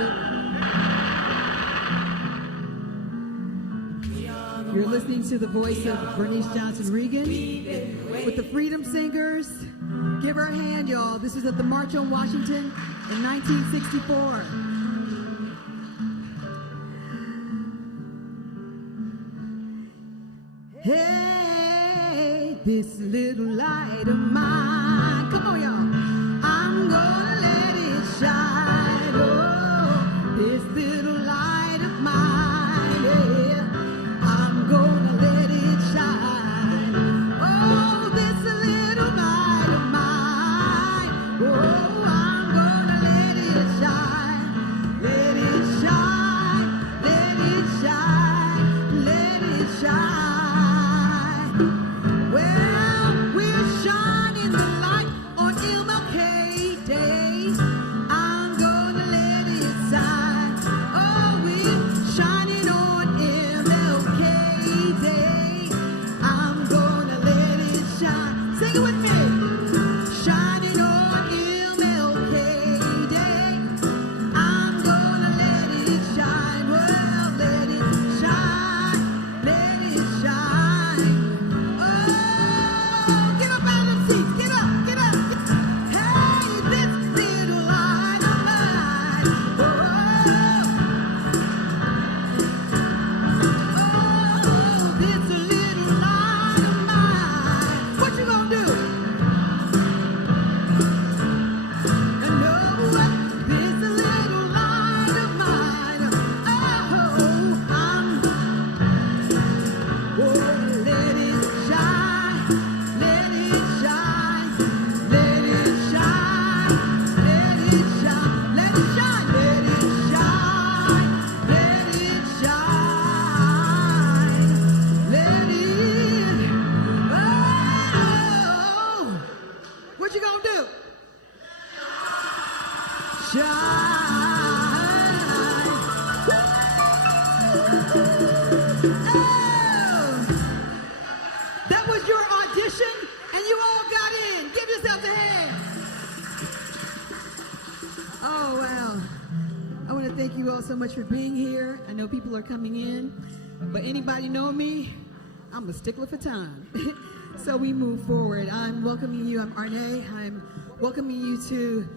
it. You're listening to the voice of Bernice Johnson Reagon with the Freedom Singers. Give her a hand, y'all. This was at the March on Washington in 1964. Hey, this little light of mine. Come on, y'all. I'm gonna let it shine. Oh, this little light of mine. Yeah, I'm gonna let it shine. Oh, this little light of mine. Oh, I'm gonna let it shine. Let it shine. Let it shine. Let it shine. Well, we're shining the light on MLK Day. I'm gonna let it shine. Oh, we're shining on MLK Day. I'm gonna let it shine. Sing it with me. Shining on MLK Day. I'm gonna let it shine. Well, let it shine. Let it shine. Get up out of them seats. Get up, get up. Hey, this little light of mine. Oh, this little light of mine. What you gonna do? No, this little light of mine. Oh, I'm. Oh, let it shine. Let it shine, let it shine, let it shine, let it shine, let it shine, let it shine, let it, oh, what you gonna do? Shine. Oh. That was your audition, and you all got in. Give yourself a hand. Oh, wow. I want to thank you all so much for being here. I know people are coming in, but anybody know me? I'm a stickler for time. So we move forward. I'm welcoming you. I'm Arne. I'm welcoming you to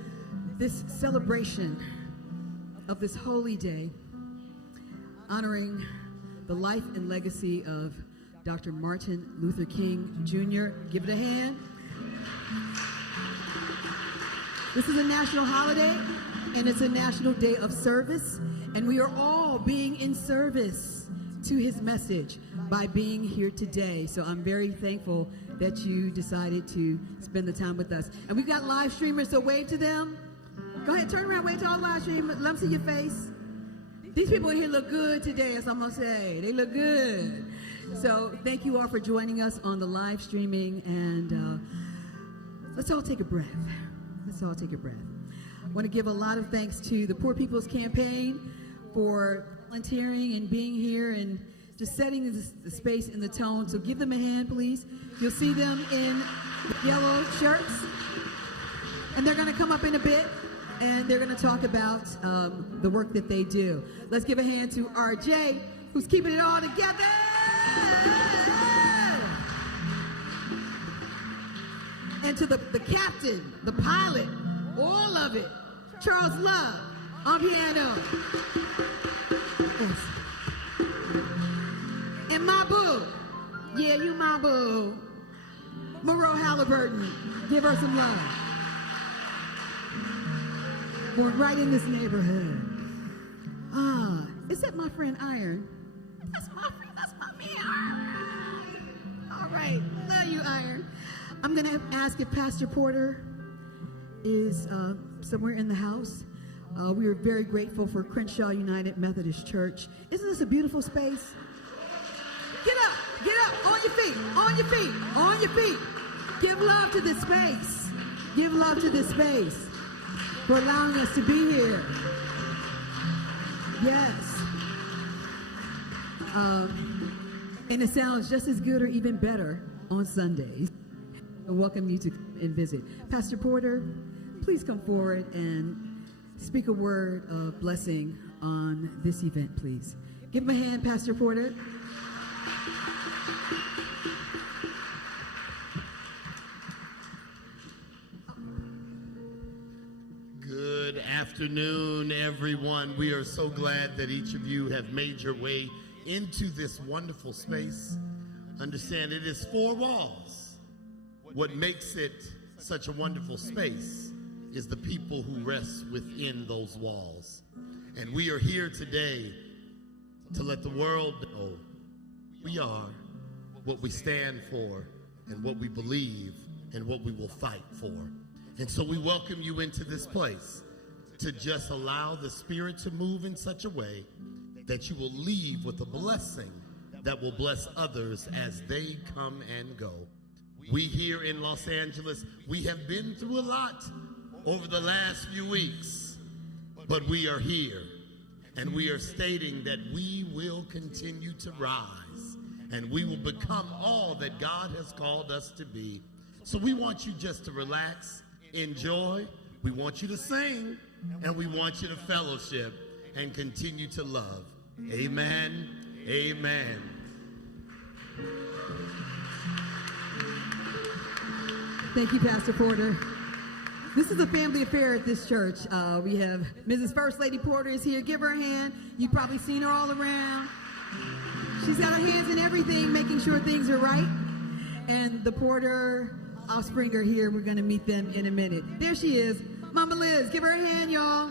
this celebration of this holy day, honoring the life and legacy of Dr. Martin Luther King Jr. Give it a hand. This is a national holiday, and it's a national day of service, and we are all being in service to his message by being here today. So I'm very thankful that you decided to spend the time with us. And we've got live streamers, so wave to them. Go ahead, turn around, wave to all the live streamers. Let them see your face. These people in here look good today, as I'm gonna say. They look good. So thank you all for joining us on the live streaming, and let's all take a breath. Let's all take a breath. I want to give a lot of thanks to the Poor People's Campaign for volunteering and being here and just setting the space and the tone. So give them a hand, please. You'll see them in yellow shirts, and they're going to come up in a bit, and they're going to talk about the work that they do. Let's give a hand to RJ, who's keeping it all together. And to the captain, the pilot, all of it, Charles Love on piano. Yes. And my boo, yeah, you my boo, Monroe Halliburton, give her some love. Born right in this neighborhood. Is that my friend Iron? That's my friend, that's my man, Iron. All right, love you, Iron. I'm gonna ask if Pastor Porter is somewhere in the house. We are very grateful for Crenshaw United Methodist Church. Isn't this a beautiful space? Get up, on your feet, on your feet, on your feet. Give love to this space. Give love to this space for allowing us to be here. Yes. And it sounds just as good or even better on Sundays. I welcome you to come and visit. Pastor Porter, please come forward and speak a word of blessing on this event, please. Give him a hand, Pastor Porter. Good afternoon, everyone. We are so glad that each of you have made your way into this wonderful space. Understand it is 4 walls. What makes it such a wonderful space is the people who rest within those walls. And we are here today to let the world know we are what we stand for and what we believe and what we will fight for. And so we welcome you into this place to just allow the Spirit to move in such a way that you will leave with a blessing that will bless others as they come and go. We here in Los Angeles, we have been through a lot over the last few weeks, but we are here and we are stating that we will continue to rise and we will become all that God has called us to be. So we want you just to relax, enjoy, we want you to sing, and we want you to fellowship and continue to love. Amen. Amen. Thank you, Pastor Porter. This is a family affair at this church. We have Mrs. First Lady Porter is here. Give her a hand. You've probably seen her all around. She's got her hands in everything, making sure things are right. And the Porter offspring are here. We're going to meet them in a minute. There she is. Mama Liz, give her a hand, y'all.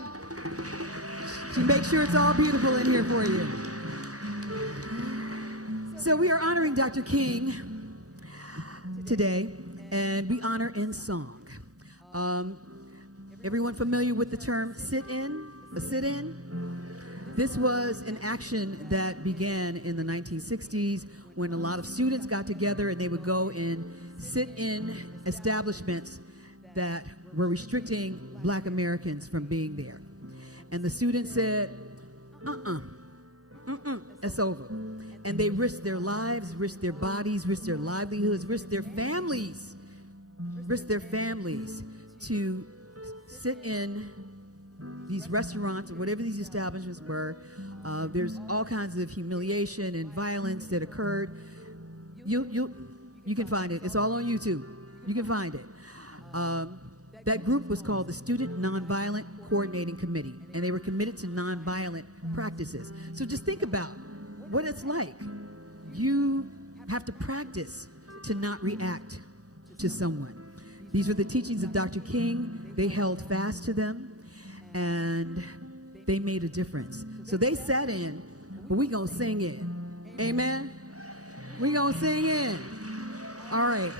She makes sure it's all beautiful in here for you. So we are honoring Dr. King today, and we honor in song. Everyone familiar with the term sit-in, a sit-in? This was an action that began in the 1960s when a lot of students got together and they would go and sit in establishments that were restricting Black Americans from being there. And the students said, that's over. And they risked their lives, risked their bodies, risked their livelihoods, risked their families to sit in these restaurants or whatever these establishments were. There's all kinds of humiliation and violence that occurred. You can find it. It's all on YouTube. You can find it. That group was called the Student Nonviolent Coordinating Committee, and they were committed to nonviolent practices. So just think about what it's like. You have to practice to not react to someone. These were the teachings of Dr. King. They held fast to them, and they made a difference. So they sat in, but we gonna sing in. Amen? We gonna sing in. All right.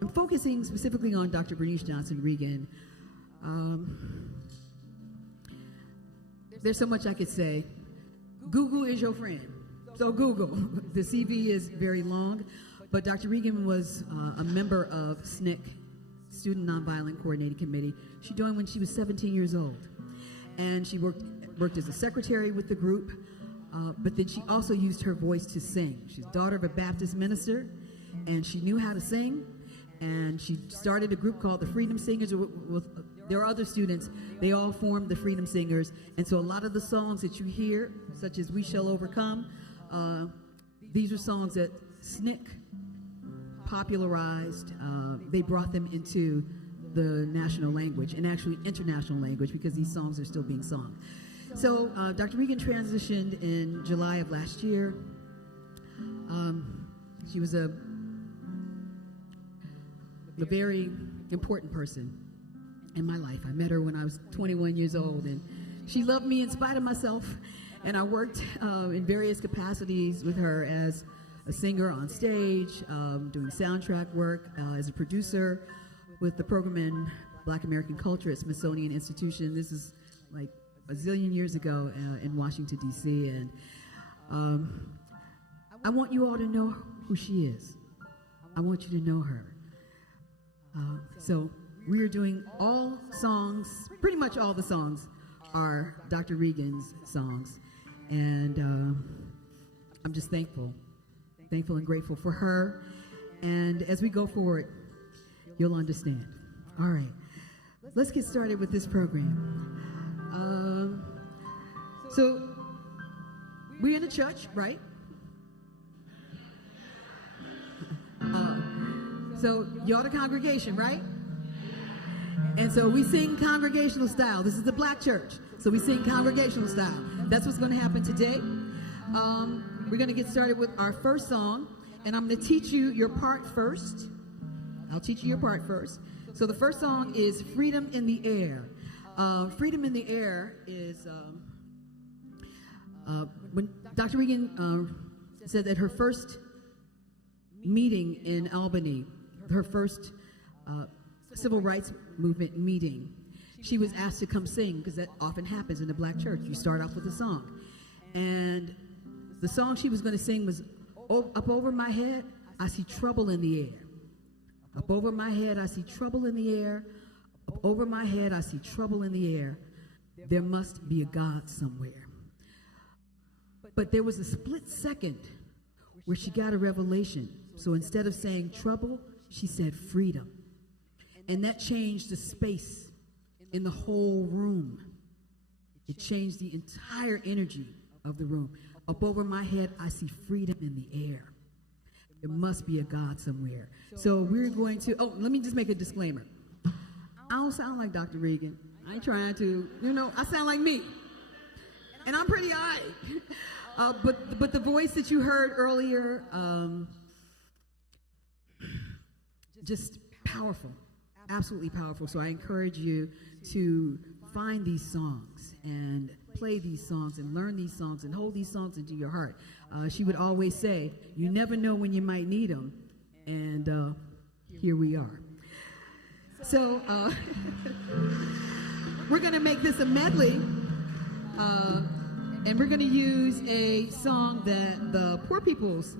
I'm focusing specifically on Dr. Bernice Johnson Reagon. There's so much I could say. Google is your friend. So Google. The CV is very long, but Dr. Reagan was a member of SNCC, Student Nonviolent Coordinating Committee. She joined when she was 17 years old. And she worked as a secretary with the group, but then she also used her voice to sing. She's daughter of a Baptist minister, and she knew how to sing. And she started a group called the Freedom Singers. There are other students. They all formed the Freedom Singers. And so a lot of the songs that you hear, such as We Shall Overcome, these are songs that SNCC popularized. They brought them into the national language and actually international language because these songs are still being sung. So Dr. Reagan transitioned in July of last year. She was a very important person in my life. I met her when I was 21 years old, and she loved me in spite of myself. And I worked in various capacities with her as a singer on stage, doing soundtrack work, as a producer with the program in Black American Culture at Smithsonian Institution. This is like a zillion years ago in Washington, D.C. And I want you all to know who she is. I want you to know her. So we are doing all songs, pretty much all the songs are Dr. Reagan's songs. And I'm just thankful and grateful for her. And as we go forward, you'll understand. All right. let's get started with this program. So we're in a church, right? So you're the congregation, right? And so we sing congregational style. This is the black church, so we sing congregational style. That's what's going to happen today. We're going to get started with our first song, and I'm going to teach you your part first. I'll teach you your part first. So the first song is Freedom in the Air. Freedom in the Air is when Dr. Regan said that her first meeting in Albany, her first civil rights movement meeting, she was asked to come sing, because that often happens in the black church. You start off with a song. And the song she was going to sing was, "Up over my head, I see trouble in the air. Up over my head, I see trouble in the air. Up over my head, I see trouble in the air. There must be a God somewhere." But there was a split second where she got a revelation. So instead of saying trouble, she said freedom. And that changed the space in the whole room. It changed the entire energy of the room. Up over my head, I see freedom in the air. There must be a God somewhere. So we're going to, let me just make a disclaimer. I don't sound like Dr. Regan. I ain't trying to, I sound like me. And I'm pretty all right. But the voice that you heard earlier, just powerful, absolutely powerful. So I encourage you to find these songs and play these songs and learn these songs and hold these songs into your heart. She would always say, you never know when you might need them. And here we are. So we're going to make this a medley. And we're going to use a song that the Poor People's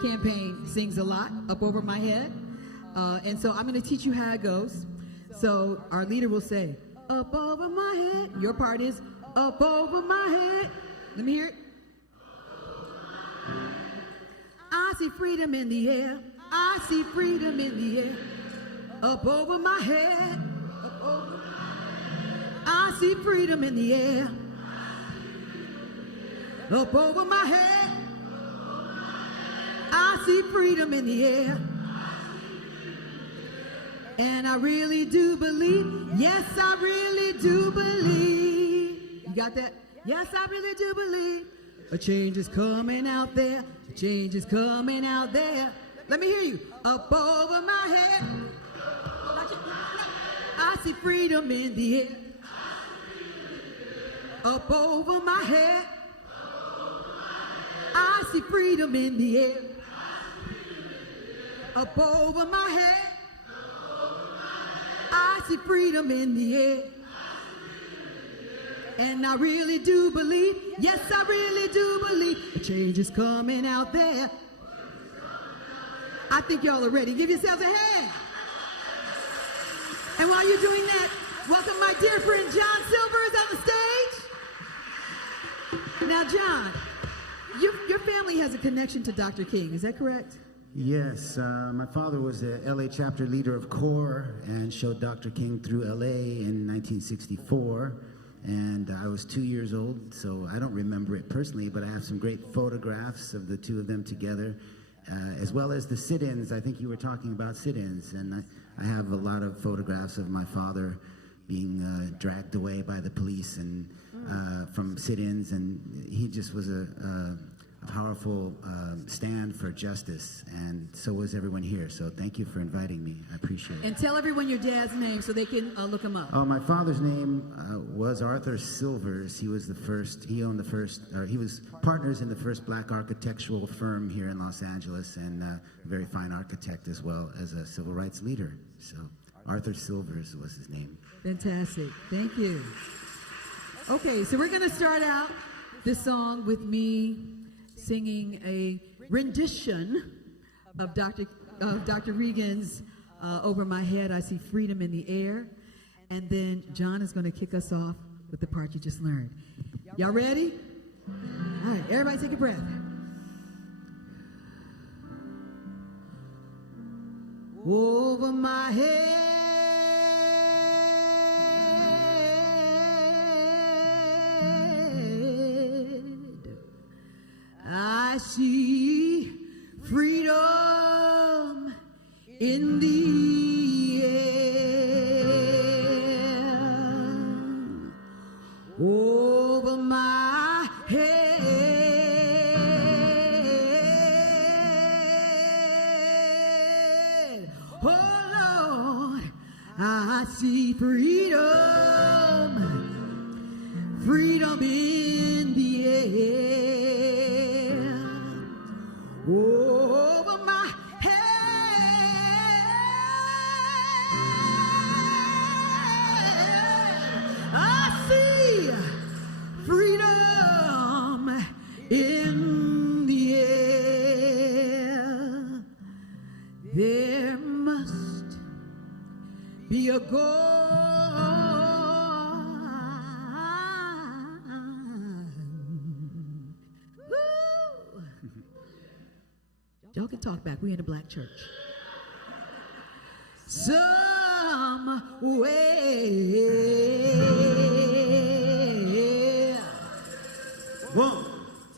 Campaign sings a lot, Up Over My Head. And so I'm going to teach you how it goes. So our leader will say, up over my head. Your part is, up over my head. Let me hear it. I see freedom in the air. I see freedom in the air. Up over my head. Up over my head. I see freedom in the air. Up over my head, I see freedom in the air. And I really do believe, yes, I really do believe. You got that? Yes, I really do believe. A change is coming out there. A change is coming out there. Let me hear you. Up over my head, I see freedom in the air. Up over my head, I see freedom in the air. Up over my head, I see freedom in the air. And I really do believe, yes, I really do believe, a change is coming out there. I think y'all are ready. Give yourselves a hand. And while you're doing that, welcome my dear friend John Silvers on the stage. Now, John, your family has a connection to Dr. King, is that correct? Yes, my father was the LA chapter leader of CORE and showed Dr. King through LA in 1964, and I was 2 years old, so I don't remember it personally, but I have some great photographs of the two of them together, as well as the sit-ins. I think you were talking about sit-ins, and I have a lot of photographs of my father being dragged away by the police and from sit-ins, and he just was a powerful stand for justice, and so was everyone here. So thank you for inviting me. I appreciate it. And tell everyone your dad's name so they can look him up. Oh, my father's name was Arthur Silvers. He was the first. He owned the first. He was partners in the first black architectural firm here in Los Angeles, and a very fine architect as well as a civil rights leader. So Arthur Silvers was his name. Fantastic. Thank you. Okay, so we're going to start out this song with me singing a rendition of Dr. Regan's Over My Head, I See Freedom in the Air. And then John is going to kick us off with the part you just learned. Y'all ready? All right, everybody take a breath. Over my head, see freedom in the air over my head. Oh Lord, I see freedom, freedom in the air over my head. I see freedom in the air. There must be a God. Y'all can talk back. We in a black church. Some way. 1,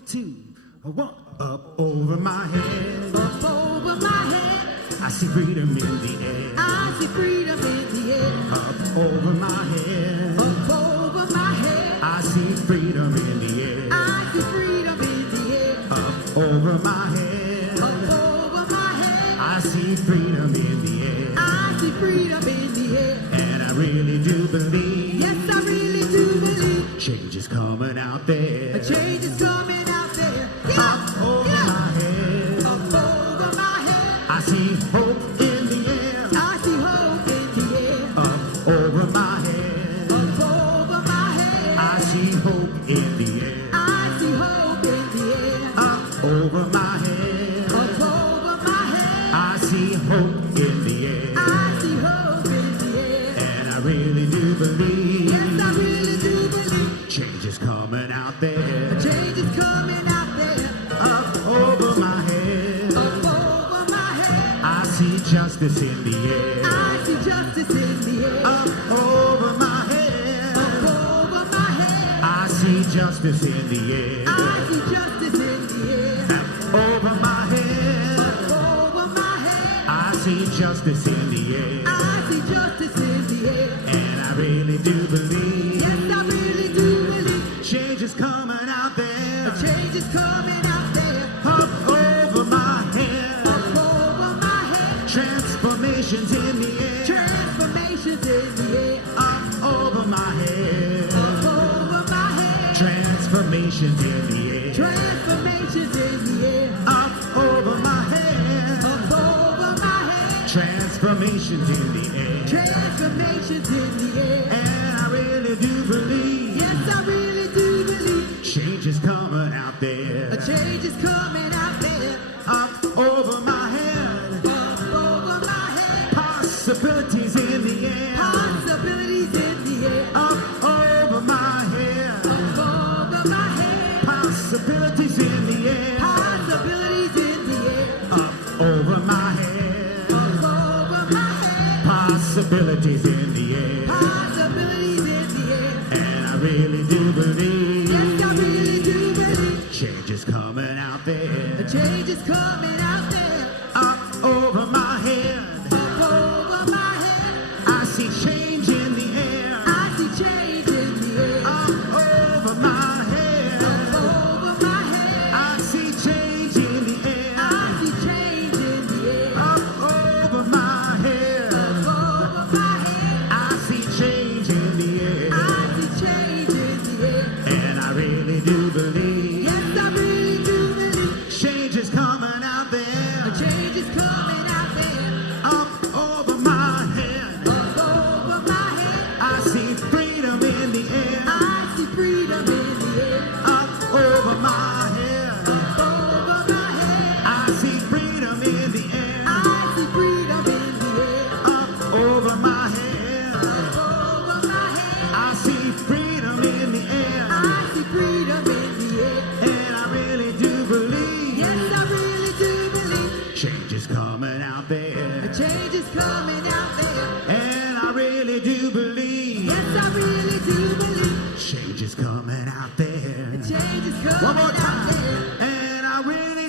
2, 1. Up over my head. Up over my head. I see freedom in the air. I see freedom in the air. Up over my head. Up over my head. I see freedom in the air. I see freedom in the air. Up over my head. Up over my head. I see freedom in the air. I see freedom in the air. And I really do believe. Yes, I really do believe. Change is coming out there. A change is coming out there. Get Up up, over get up. my head. Up over my head. I see hope in the air. I see hope in the air. Up over my head. Up over my head. I see hope in the air. I see hope in the air. Up over my head. Up over my head. I see hope in the air. I see hope in the air. And I really do believe. Yes, I really do believe. Change is coming out there. A change is coming out there. Up over my head. Up over my head. I see justice in the air. I see justice in the air. Up over my head. Up over my head. I see justice in the air. I see justice in the air. Up over my head. Up over my head. I see justice in the air. I see justice in the air. And I really do believe. Yes, I really do believe. Change is coming out there. A change is coming out there. Up over my head. Up over my head. Transformations in the air. Transformations in the air. Up over my head. Up over my head. Transformations in the air. Transformations in the air. Up over my head. Up over my head. Transformations in the air. Transformations in the air. And I really do believe. Yes, I really do believe. Change is coming out there. A change is coming out there. Up over my head. Up over my head. Possibilities in the air. Possibilities in the air. Up over my head. Up over my head. Possibilities in the air. Possibilities in the air. Up over my head. Up over my head. Possibilities in the air. Possibilities in the air. And I really do believe. Yes, I really do believe. Change is coming out there. A change is coming out there. Up over my head. Up over my head. I see change in the air. I see change in the air. Up over my head. Up over my head. I see change in the air. I see change in the air. Up over my head. Up over my head. I see change in the air. I see change in the air. And I really do believe. Yes, I really do believe. Change is coming out there. A change is coming out there. Up over my head. Up over my head. I see freedom in the air. I see freedom in the air. Up over my head. Up over my head. I see freedom in the air. I see freedom in the air. Up over my head. Up over my head. I see freedom in the air. I see freedom in the air. And I really do believe. Yes, I really do believe. Change is coming out A there. change is coming out there. And I really do believe. Yes, I really do believe. Change is coming out there. A change is coming One more out time. there. And I really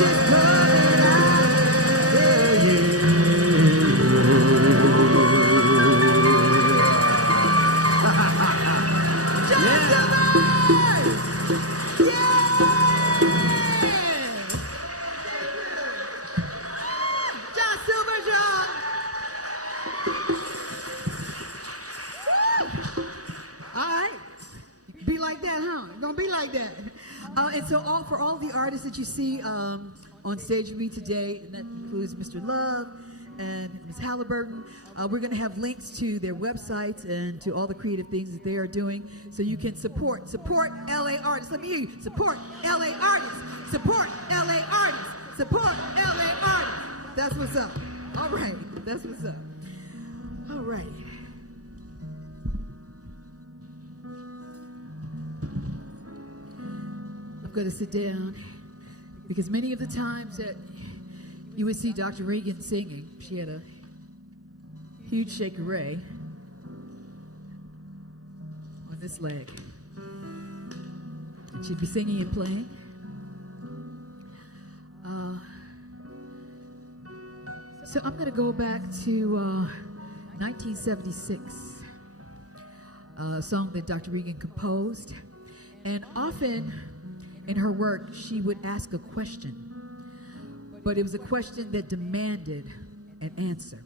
is coming after you. John Silver! Yeah! John Silver, John! All right. Be like that, huh? Gonna be like that. And so for all the artists that you see on stage with me today, and that includes Mr. Love and Ms. Halliburton, we're going to have links to their websites and to all the creative things that they are doing, so you can support LA artists. Let me hear you. Support LA artists. Support LA artists. Support LA artists. That's what's up. All right. That's what's up. All right. I'm going to sit down because many of the times that you would see Dr. Reagan singing, she had a huge shakeree on this leg. And she'd be singing and playing. So I'm going to go back to 1976, a song that Dr. Reagan composed. And often in her work, she would ask a question, but it was a question that demanded an answer.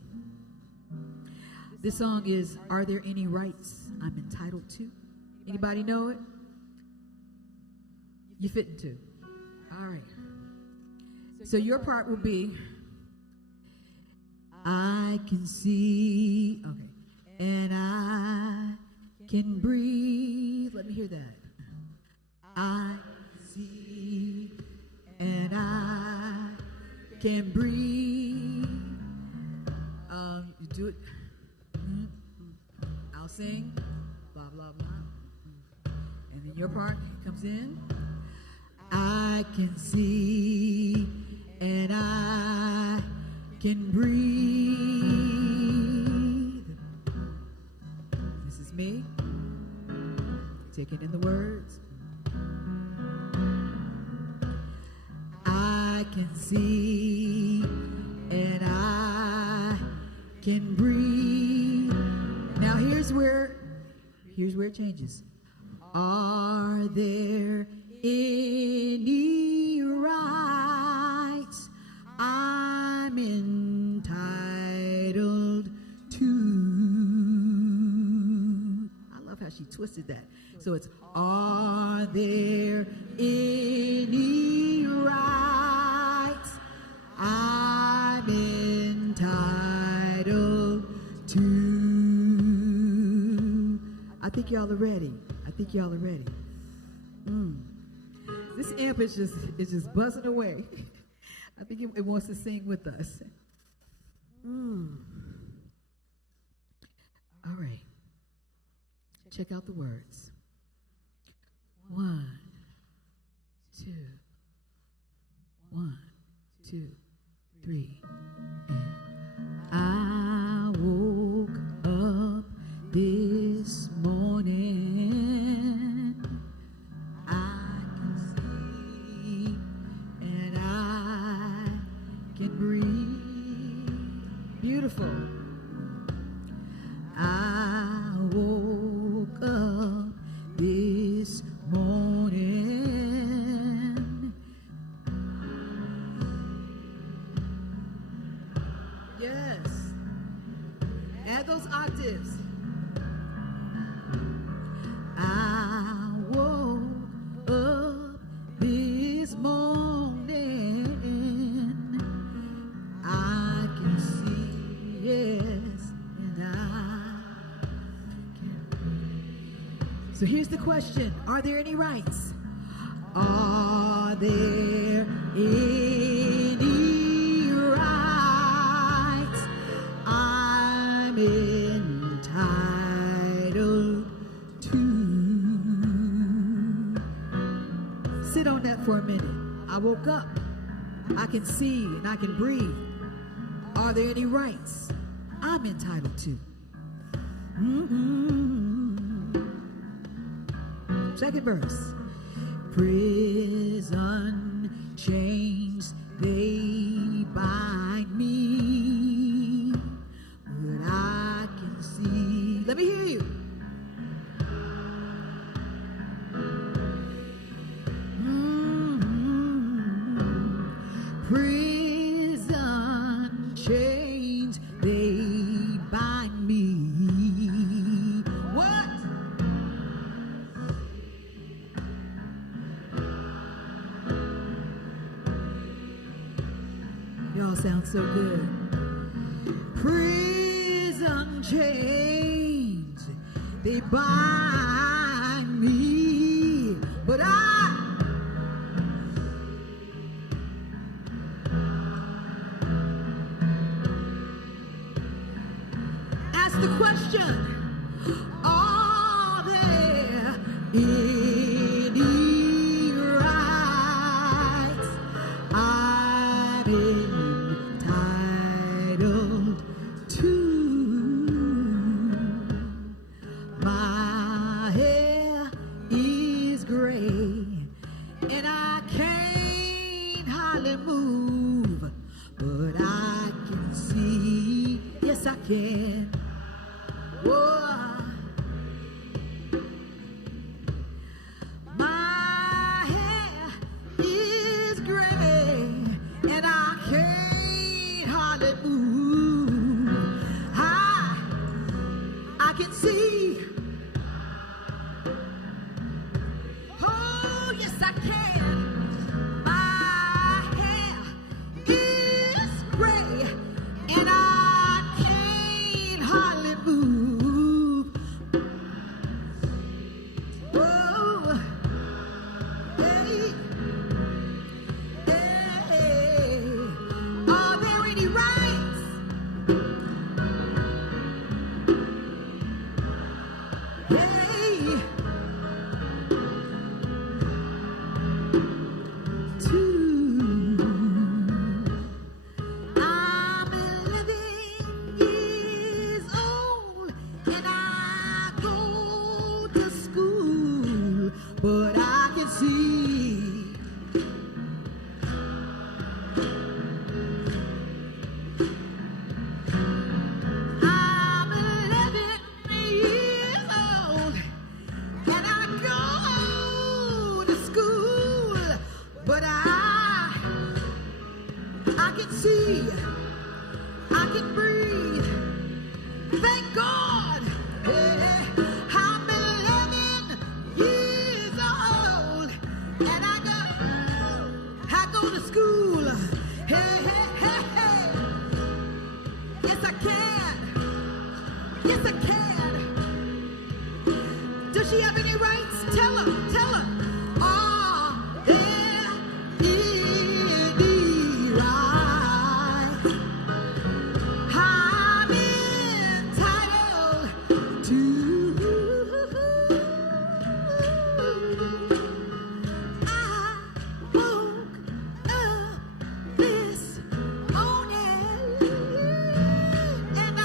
This song is, "Are There Any Rights I'm Entitled To?" Anybody know it? You fitting to. All right. So your part will be, I can see, okay, and I can breathe. Let me hear that. I see, and I can breathe. You do it. I'll sing, blah, blah, blah. And then your part comes in. I can see, and I can breathe. This is me, taking in the words. I can see, and I can breathe. Now here's where it changes. Are there any rights I'm entitled to? I love how she twisted that. So it's, are there any rights I'm entitled to? I think y'all are ready. This amp is just buzzing away. I think it wants to sing with us. All right. Check out the words. 1, 2, 1, 2, 3, and I woke up this morning. I can see, and I can breathe. Beautiful. I woke up this morning. Yes. Add those octaves. I woke up this morning. I can see, yes, and I can breathe. So here's the question. Are there any rights? Are there any rights I'm entitled to? Sit on that for a minute. I woke up. I can see and I can breathe. Are there any rights I'm entitled to? Second verse. Prison chains, they bind me, but I can see. Let me hear you. Prison chains, they bind me. What? Y'all sound so good. Prison chains, they bind me, but ask the question, are there any rights I'm entitled to? My hair is gray and I can't hardly move, but I can see, yes I can. Whoa. My hair is gray and I can't hardly move. I can see. Oh, yes I can. My hair is gray and I can't hardly move. Oh, hey, hey. Are there any rights? Hey, to I'm 11 years old and I go to school, but I can see. I'm 11 years old and I go to school, but I can see, I can breathe. Thank God. Yeah. I'm 11 years old and I go to school. Hey, hey, hey, hey. Yes, I can. Yes, I can. Does she have any rights? Tell her, tell her. Are there any rights I'm entitled to? I woke up this morning and I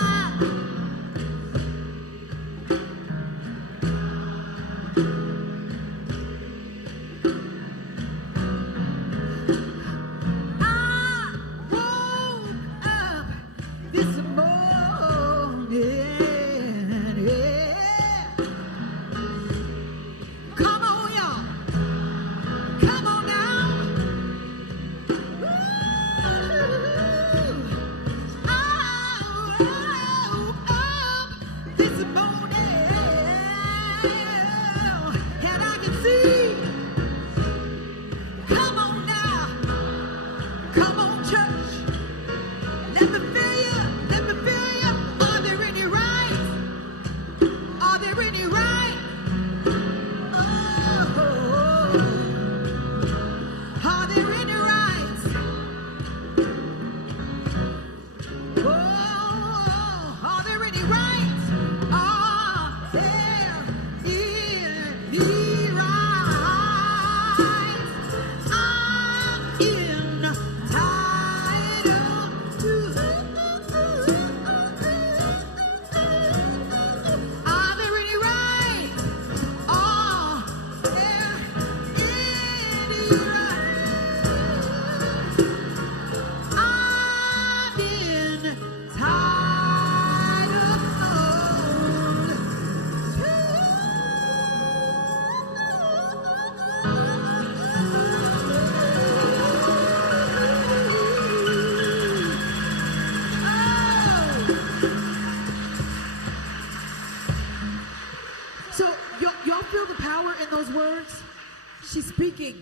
speaking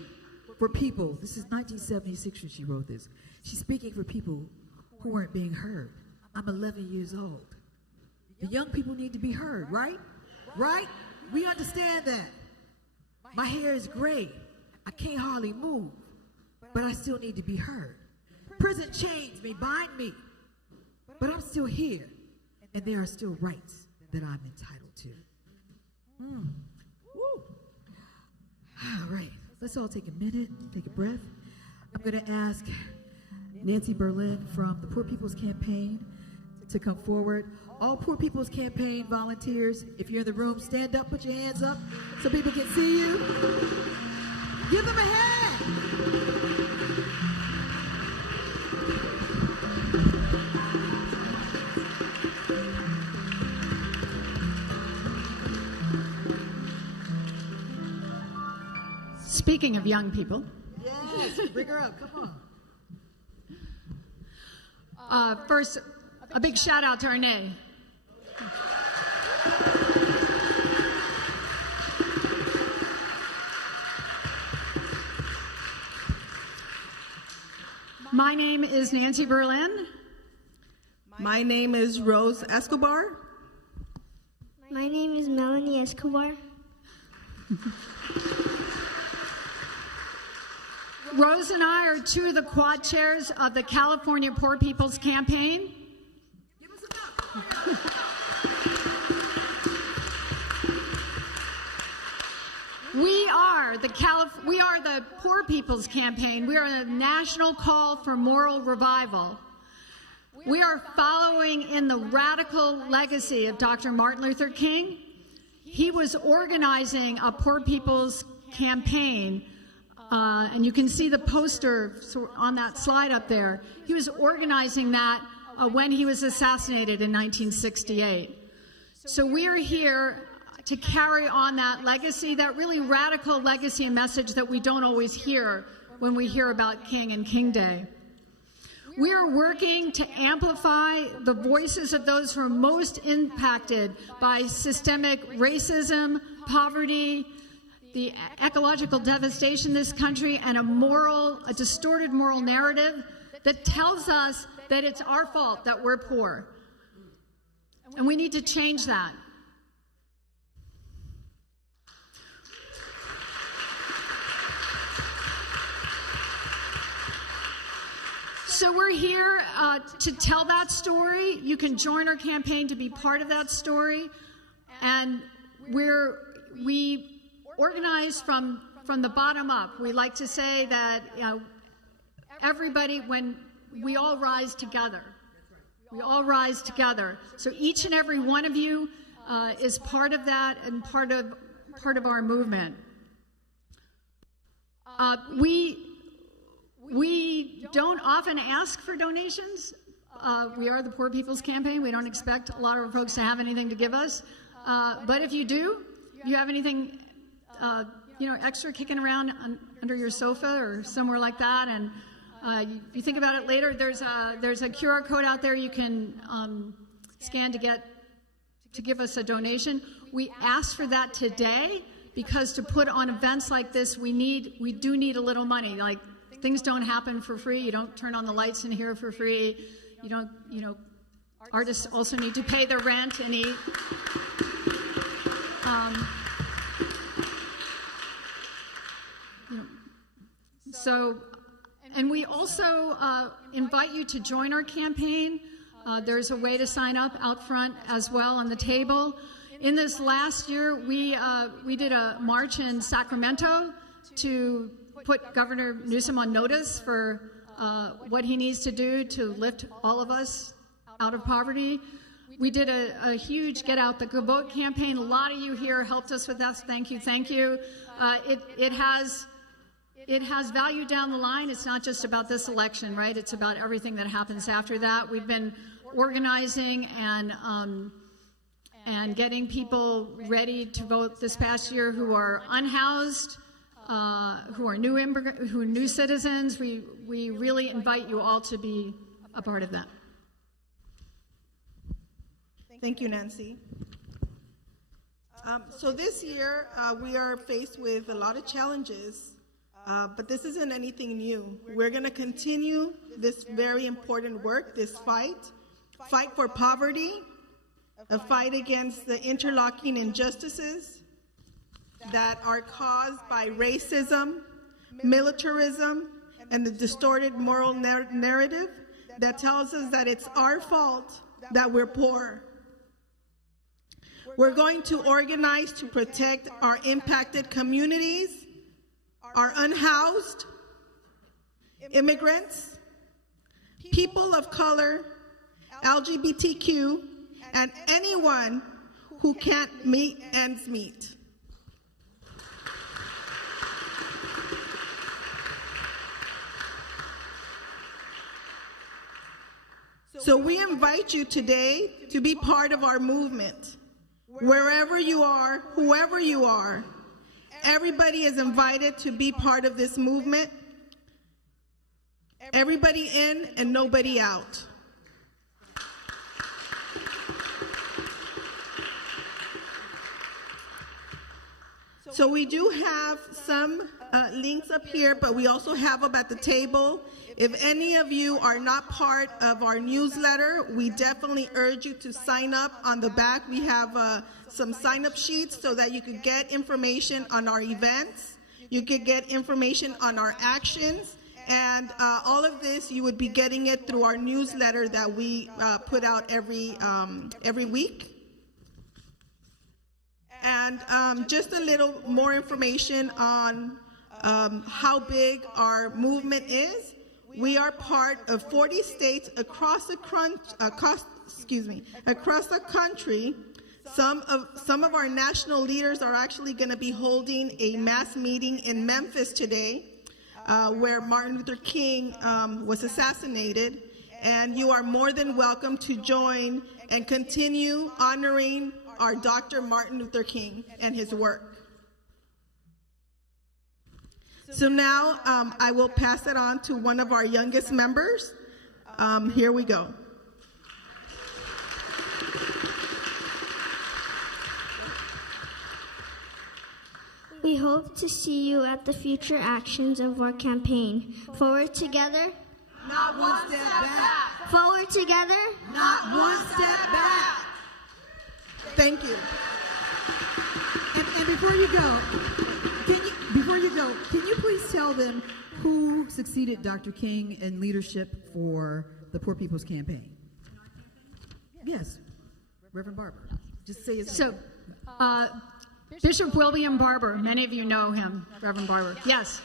for people. This is 1976 when she wrote this. She's speaking for people who weren't being heard. I'm 11 years old. The young people need to be heard, right? Right? We understand that. My hair is gray. I can't hardly move, but I still need to be heard. Prison chains may bind me, but I'm still here, and there are still rights that I'm entitled to. Woo. All right, let's all take a minute, take a breath. I'm going to ask Nancy Berlin from the Poor People's Campaign to come forward. All Poor People's Campaign volunteers, if you're in the room, stand up, put your hands up so people can see you. Give them a hand. Speaking of young people. Yes, bring her up, come on. First, a big shout out to Renee. My name is Nancy Berlin. My name is Rose Escobar. My name is Melanie Escobar. Rose and I are two of the quad chairs of the California Poor People's Campaign. We are the Poor People's Campaign. We are a national call for moral revival. We are following in the radical legacy of Dr. Martin Luther King. He was organizing a Poor People's Campaign, and you can see the poster on that slide up there. He was organizing that when he was assassinated in 1968. So we are here to carry on that legacy, that really radical legacy and message that we don't always hear when we hear about King and King Day. We are working to amplify the voices of those who are most impacted by systemic racism, poverty, the ecological devastation in this country, and a distorted moral narrative that tells us that it's our fault that we're poor. And we need to change that. So we're here to tell that story. You can join our campaign to be part of that story. And we organize from the bottom up. We like to say that everybody, when we all rise together. We all rise together. So each and every one of you is part of that and part of our movement. We don't often ask for donations. We are the Poor People's Campaign. We don't expect a lot of folks to have anything to give us. But if you do, you have anything extra kicking around under your sofa or somewhere like that, and you think about it later, there's a QR code out there you can scan to give us a donation. We asked for that today because to put on events like this, we do need a little money. Like, things don't happen for free. You don't turn on the lights in here for free. Artists also need to pay their rent and eat. And we also invite you to join our campaign. There's a way to sign up out front as well on the table. In this last year, we did a march in Sacramento to put Governor Newsom on notice for what he needs to do to lift all of us out of poverty. We did a huge Get Out the Vote campaign. A lot of you here helped us with that. Thank you, thank you. It has value down the line. It's not just about this election, right? It's about everything that happens after that. We've been organizing and getting people ready to vote this past year who are unhoused, who are new citizens. We really invite you all to be a part of that. Thank you, Nancy. So this year, we are faced with a lot of challenges. But this isn't anything new. We're going to continue this very important work, this fight for poverty, a fight against the interlocking injustices that are caused by racism, militarism, and the distorted moral narrative that tells us that it's our fault that we're poor. We're going to organize to protect our impacted communities, our unhoused, immigrants, people of color, LGBTQ, and anyone who can't meet ends meet. So we invite you today to be part of our movement. Wherever you are, whoever you are, everybody is invited to be part of this movement. Everybody in and nobody out. So we do have some links up here, but we also have them at the table. If any of you are not part of our newsletter, we definitely urge you to sign up. On the back, we have some sign-up sheets so that you could get information on our events. You could get information on our actions. And all of this, you would be getting it through our newsletter that we put out every week. And just a little more information on how big our movement is. We are part of 40 states across the country. Some of our national leaders are actually going to be holding a mass meeting in Memphis today, where Martin Luther King was assassinated. And you are more than welcome to join and continue honoring our Dr. Martin Luther King and his work. So now I will pass it on to one of our youngest members. Here we go. We hope to see you at the future actions of our campaign. Forward together, Not one step back. forward together. Not one step back. Thank you. And before you go, can you please tell them who succeeded Dr. King in leadership for the Poor People's Campaign? Yes, Reverend Barber. Just say his name. So, Bishop William Barber, many of you know him, Reverend Barber. Yes.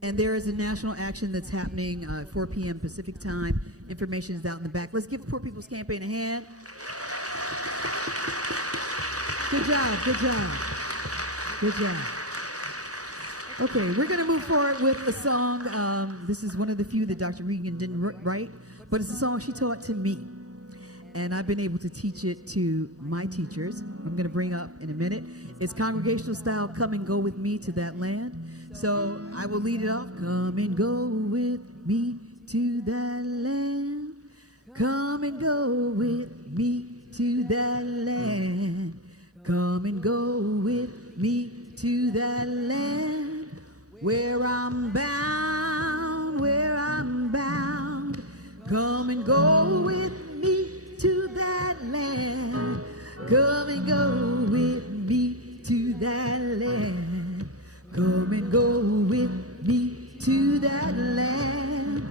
And there is a national action that's happening at 4 p.m. Pacific time. Information is out in the back. Let's give the Poor People's Campaign a hand. Good job, good job, good job. Okay, we're going to move forward with a song. This is one of the few that Dr. Regan didn't write, but it's a song she taught to me. And I've been able to teach it to my teachers. I'm going to bring up in a minute. It's congregational style, Come and Go With Me to That Land. So I will lead it off. Come and go with me to that land. Come and go with me to that land. Come and go with me to that land. Where I'm bound, where I'm bound. Come and go with me to that land. Come and go with me to that land. Come and go with me to that land.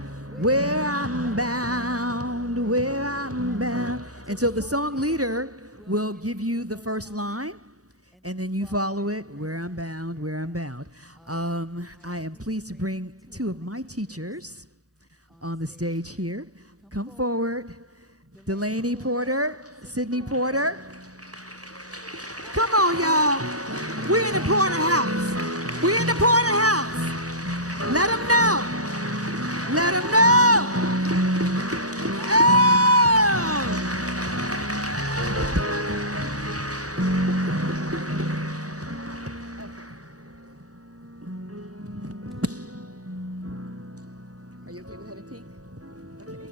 Where I'm bound, where I'm bound. And so the song leader will give you the first line, and then you follow it, where I'm bound, where I'm bound. I am pleased to bring two of my teachers on the stage here. Come forward. Delaney Porter, Sydney Porter. Come on, y'all. We're in the Porter house. We're in the Porter house. Let them know. Let them know. Oh! Are you okay with head and feet? Okay.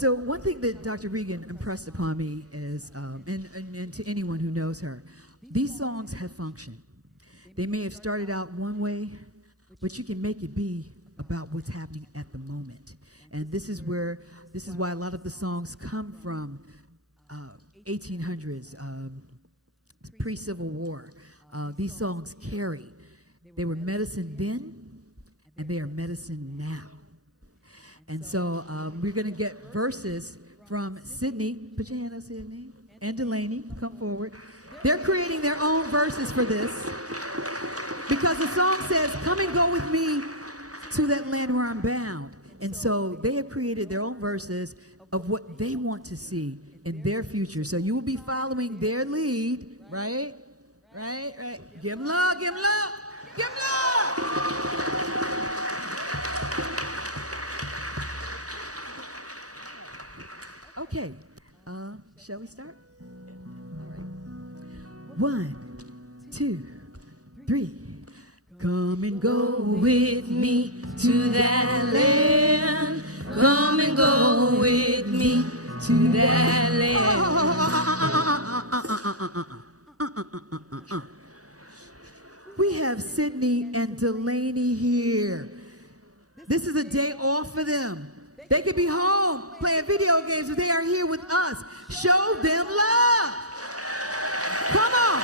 So one thing that Dr. Regan impressed upon me is, and to anyone who knows her, these songs have function. They may have started out one way, but you can make it be about what's happening at the moment. And this is why a lot of the songs come from 1800s, pre-Civil War. These songs carry. They were medicine then, and they are medicine now. And so we're going to get verses from Sydney. Put your hand up, Sydney. And Delaney, come forward. They're creating their own verses for this because the song says, come and go with me to that land where I'm bound. And so they have created their own verses of what they want to see in their future. So you will be following their lead, right? Right. Give them love, give them love, give them love. Okay, shall we start? All right. 1, 2, 3. Come and go with me to that land. Come and go with me to that land. We have Sydney and Delaney here. This is a day off for them. They could be home playing video games, but they are here with us. Show them love. Come on.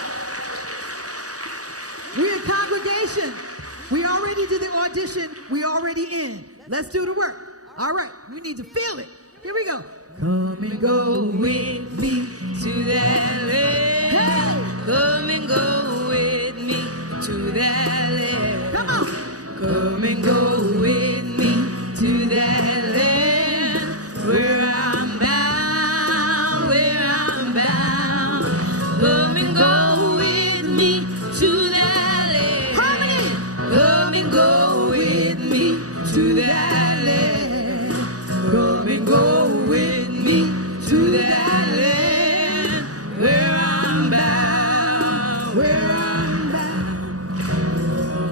We're a congregation. We already did the audition. We already in. Let's do the work. All right. We need to feel it. Here we go. Come and go with me to that land. Hey. Come and go with me to that land. Come on. Come and go with me to that land where I'm bound, where I'm bound. Come and go with me to that land. Harmony. Come and go with me to that land. Come and go with me to that land where I'm bound, where I'm bound.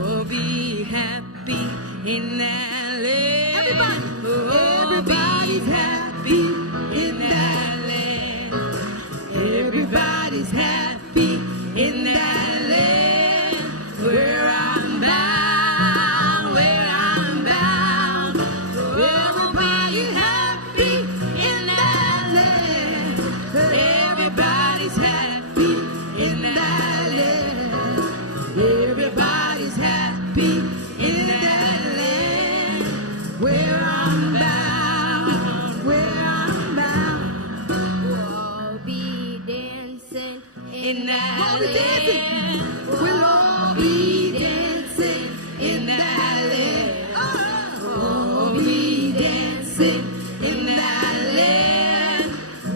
Oh, be happy in that land. Everybody. Oh, everybody's happy in that land. Everybody's happy in that land where I'm bound, where I'm bound. Everybody's happy in that land. Everybody's happy in that land. Everybody's happy in that land where I'm bound, where I'm bound. We'll all be dancing in that land. We'll all be dancing in that land. We'll all be dancing in that land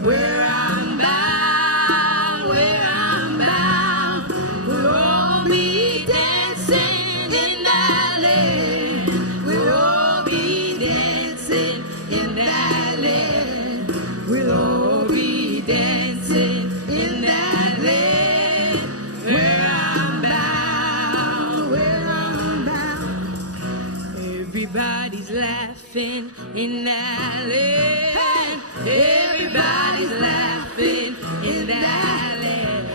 where I'm bound, where I'm bound. We'll all be dancing in that land. We'll all be dancing in that land. We'll all be dancing in that land where I'm bound, where I'm bound. Everybody's laughing in that land. Everybody's laughing in that land.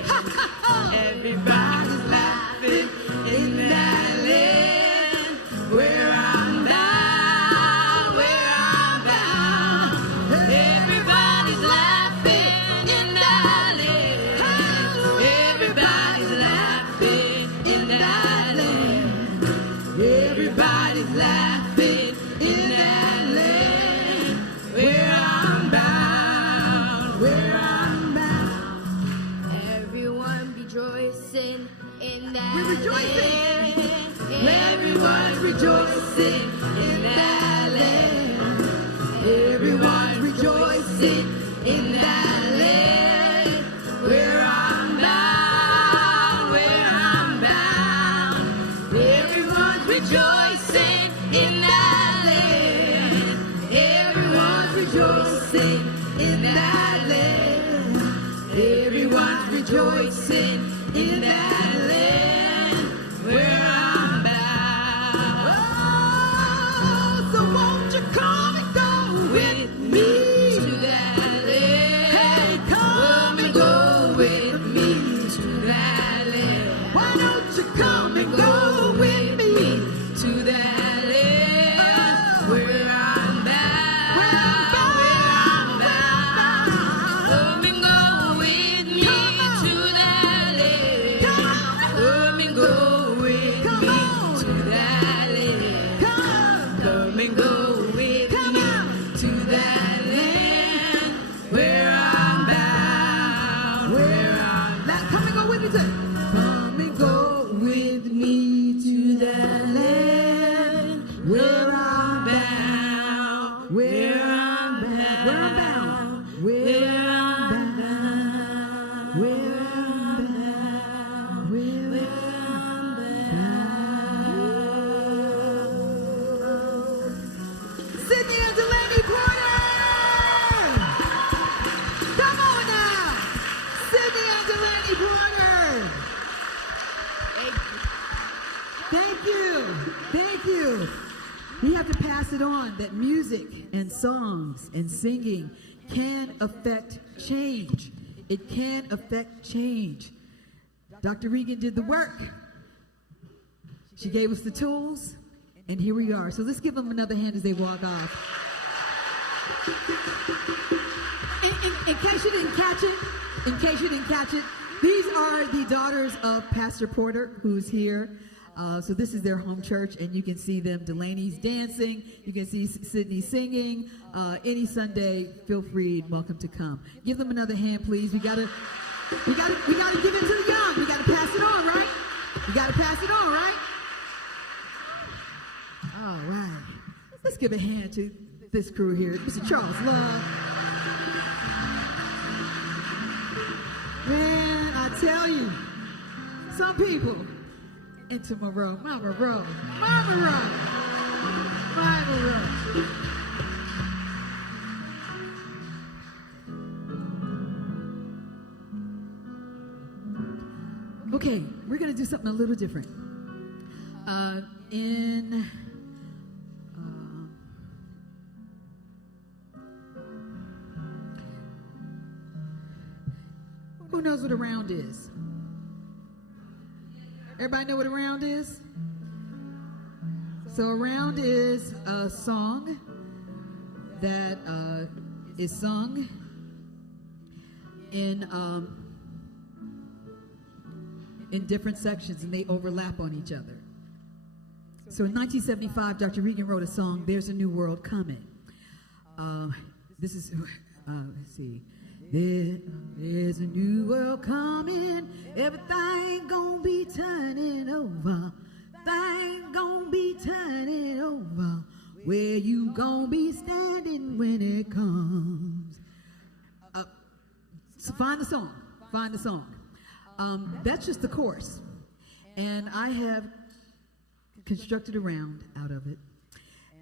Everybody's laughing in that land where I'm bound, where I'm bound. Everybody's laughing in that land. Everybody's laughing in that land. Everybody's laughing in that land where I'm bound, where I'm bound. Everyone rejoicing in that land. We're rejoicing. Everyone's rejoicing in that land. Everyone's rejoicing in that land where I'm bound, where I'm bound. Everyone's rejoicing in that land. Everyone's rejoicing in that land. Everyone's rejoicing in that land where I'm bound. Thank you. Thank you. We have to pass it on that music and songs and singing can affect change. It can affect change. Dr. Regan did the work. She gave us the tools, and here we are. So let's give them another hand as they walk off. In case you didn't catch it, these are the daughters of Pastor Porter, who's here. So this is their home church, and you can see them. Delaney's dancing. You can see Sydney singing. Any Sunday, feel free and welcome to come. Give them another hand, please. We gotta give it to the young. We gotta pass it on, right? We gotta pass it on, right? All right. Let's give a hand to this crew here. Mr. Charles Love. Man, I tell you, some people into Monroe, Mama Rowe. Okay, we're going to do something a little different. Who knows what a round is? Everybody know what a round is? So a round is a song that is sung in different sections, and they overlap on each other. So in 1975, Dr. Regan wrote a song, "There's a New World Coming." This is, let's see. There's a new world coming, everything gonna be turning over, thing gonna be turning over, where you gonna be standing when it comes. So find the song. That's just the chorus, and I have constructed a round out of it,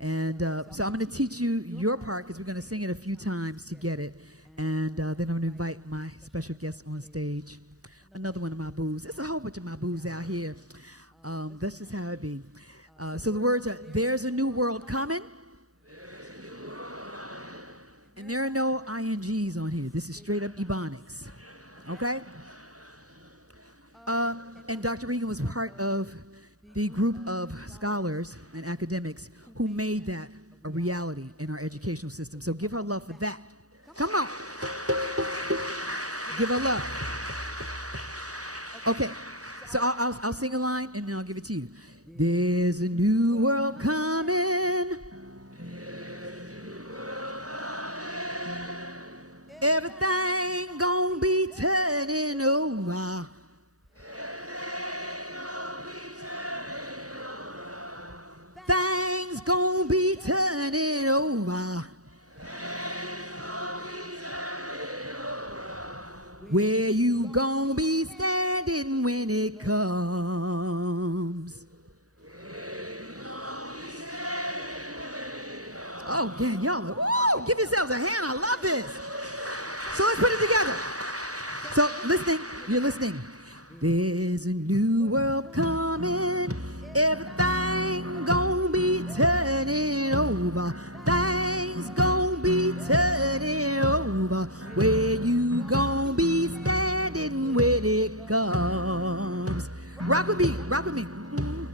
and so I'm going to teach you your part because we're going to sing it a few times to get it, and then I'm going to invite my special guest on stage, another one of my boos. There's a whole bunch of my boos out here. That's just how it be. So the words are, "There's a new world coming." And there are no INGs on here. This is straight up Ebonics. Okay? And Dr. Regan was part of the group of scholars and academics who made that a reality in our educational system. So give her love for that. Come on. Give her love. Okay. So I'll sing a line and then I'll give it to you. There's a new world coming. Everything gonna be turning over. Things gonna be turning over. Where you gonna be standing when it comes? Oh yeah, y'all, woo, give yourselves a hand. I love this. So let's put it together. So you're listening. There's a new world coming. Everything gonna be turning over. Things gonna be turning over. Where you gonna be standing when it comes? Rock with me. Mm-hmm.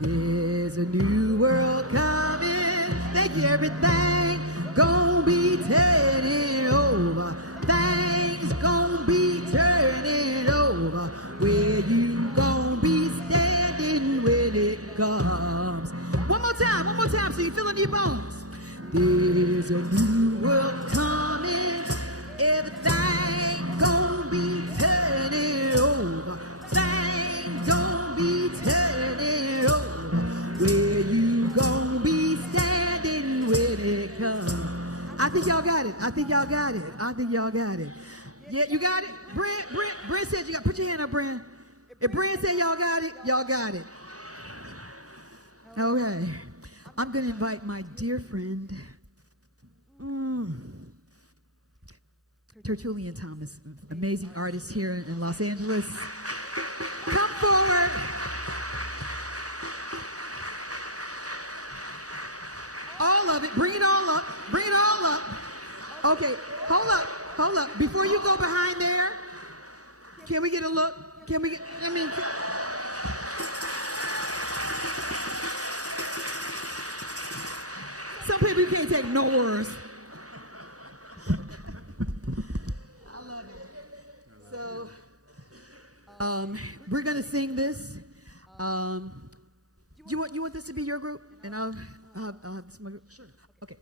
There's a new world coming. Thank you. Everything gonna be turning over. Things gonna be turning over. Where you gonna be standing when it comes? One more time, so you feel in your bones. There's a new world coming. Everything gonna be turning over. Things gonna be turning over. Where you gonna be standing when it comes? I think y'all got it. Yeah, you got it? Brent said you got. Put your hand up, Brent. If Brent said y'all got it, y'all got it. Okay. I'm going to invite my dear friend, Tertullian Thomas, amazing artist here in Los Angeles. Come forward. Bring it all up. Bring it all up. Okay, hold up. Hold up. Before you go behind there, can we get a look? Can we get, some people you can't take no words. I love it. So, we're gonna sing this. You want this to be your group, and I'll have this my group. Sure. Okay.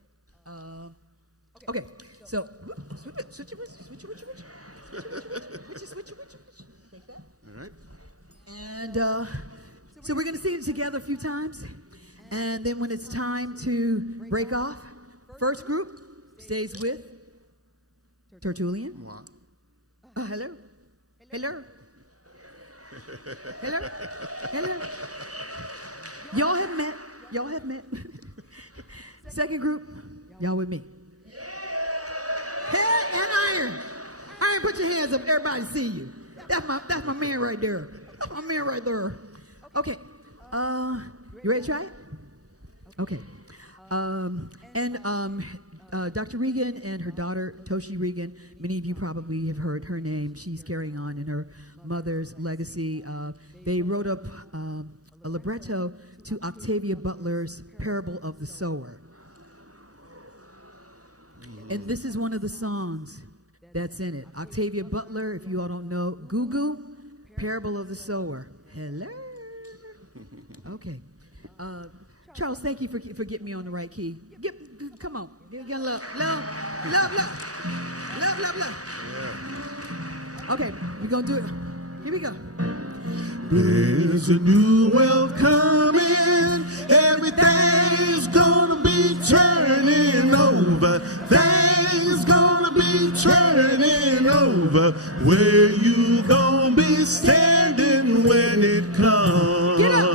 Okay. So switch. Take that. All right. And so we're gonna sing it together a few times, and then when it's time to break off, first group stays with Tertullian. Hello. Y'all have met. Second group, y'all with me. Head and iron. Iron, put your hands up. Everybody see you. That's my man right there. That's my man right there. Okay. You ready to try it? Okay. Dr. Regan and her daughter, Toshi Regan, many of you probably have heard her name. She's carrying on in her mother's legacy. They wrote up a libretto to Octavia Butler's Parable of the Sower. And this is one of the songs that's in it. Octavia Butler, if you all don't know, Goo, Parable of the Sower. Hello. Okay. Charles, thank you for getting me on the right key. Come on. Get love. Okay, we're going to do it. Here we go. There's a new world coming. Everything's gonna be turning over. Things gonna be turning over. Where you gonna be standing when it comes? Get up.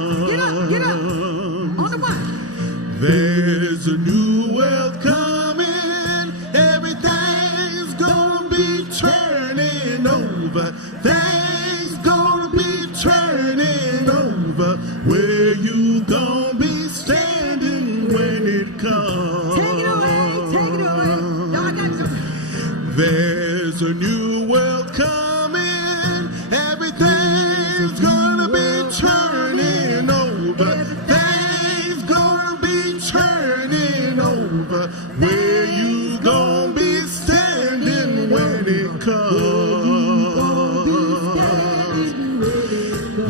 On the one. There's a new world coming. Everything's gonna be turning over. Things gonna be turning over. Where you gonna be standing when it comes? Take it away. Y'all got some. There's a new world coming. Everything's gonna be turning over. Things gonna be turning over. Where you gonna be standing when it comes?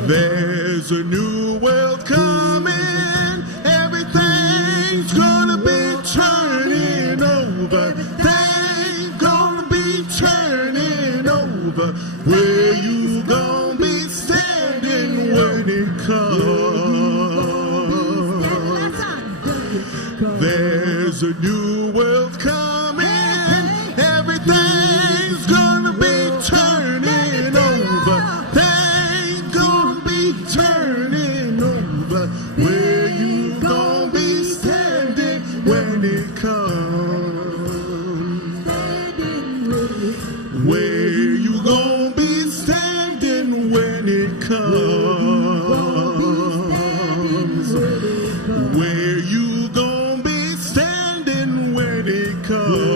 There's a new world coming. Everything's gonna be turning over. Things gonna be turning over. Where you gonna be standing when it comes? There's a new world coming. Everything's gonna be turning over. Things gonna be turning over. Where you gonna be standing when it comes? Where you gonna be standing when it comes? Where you gonna be standing when it comes?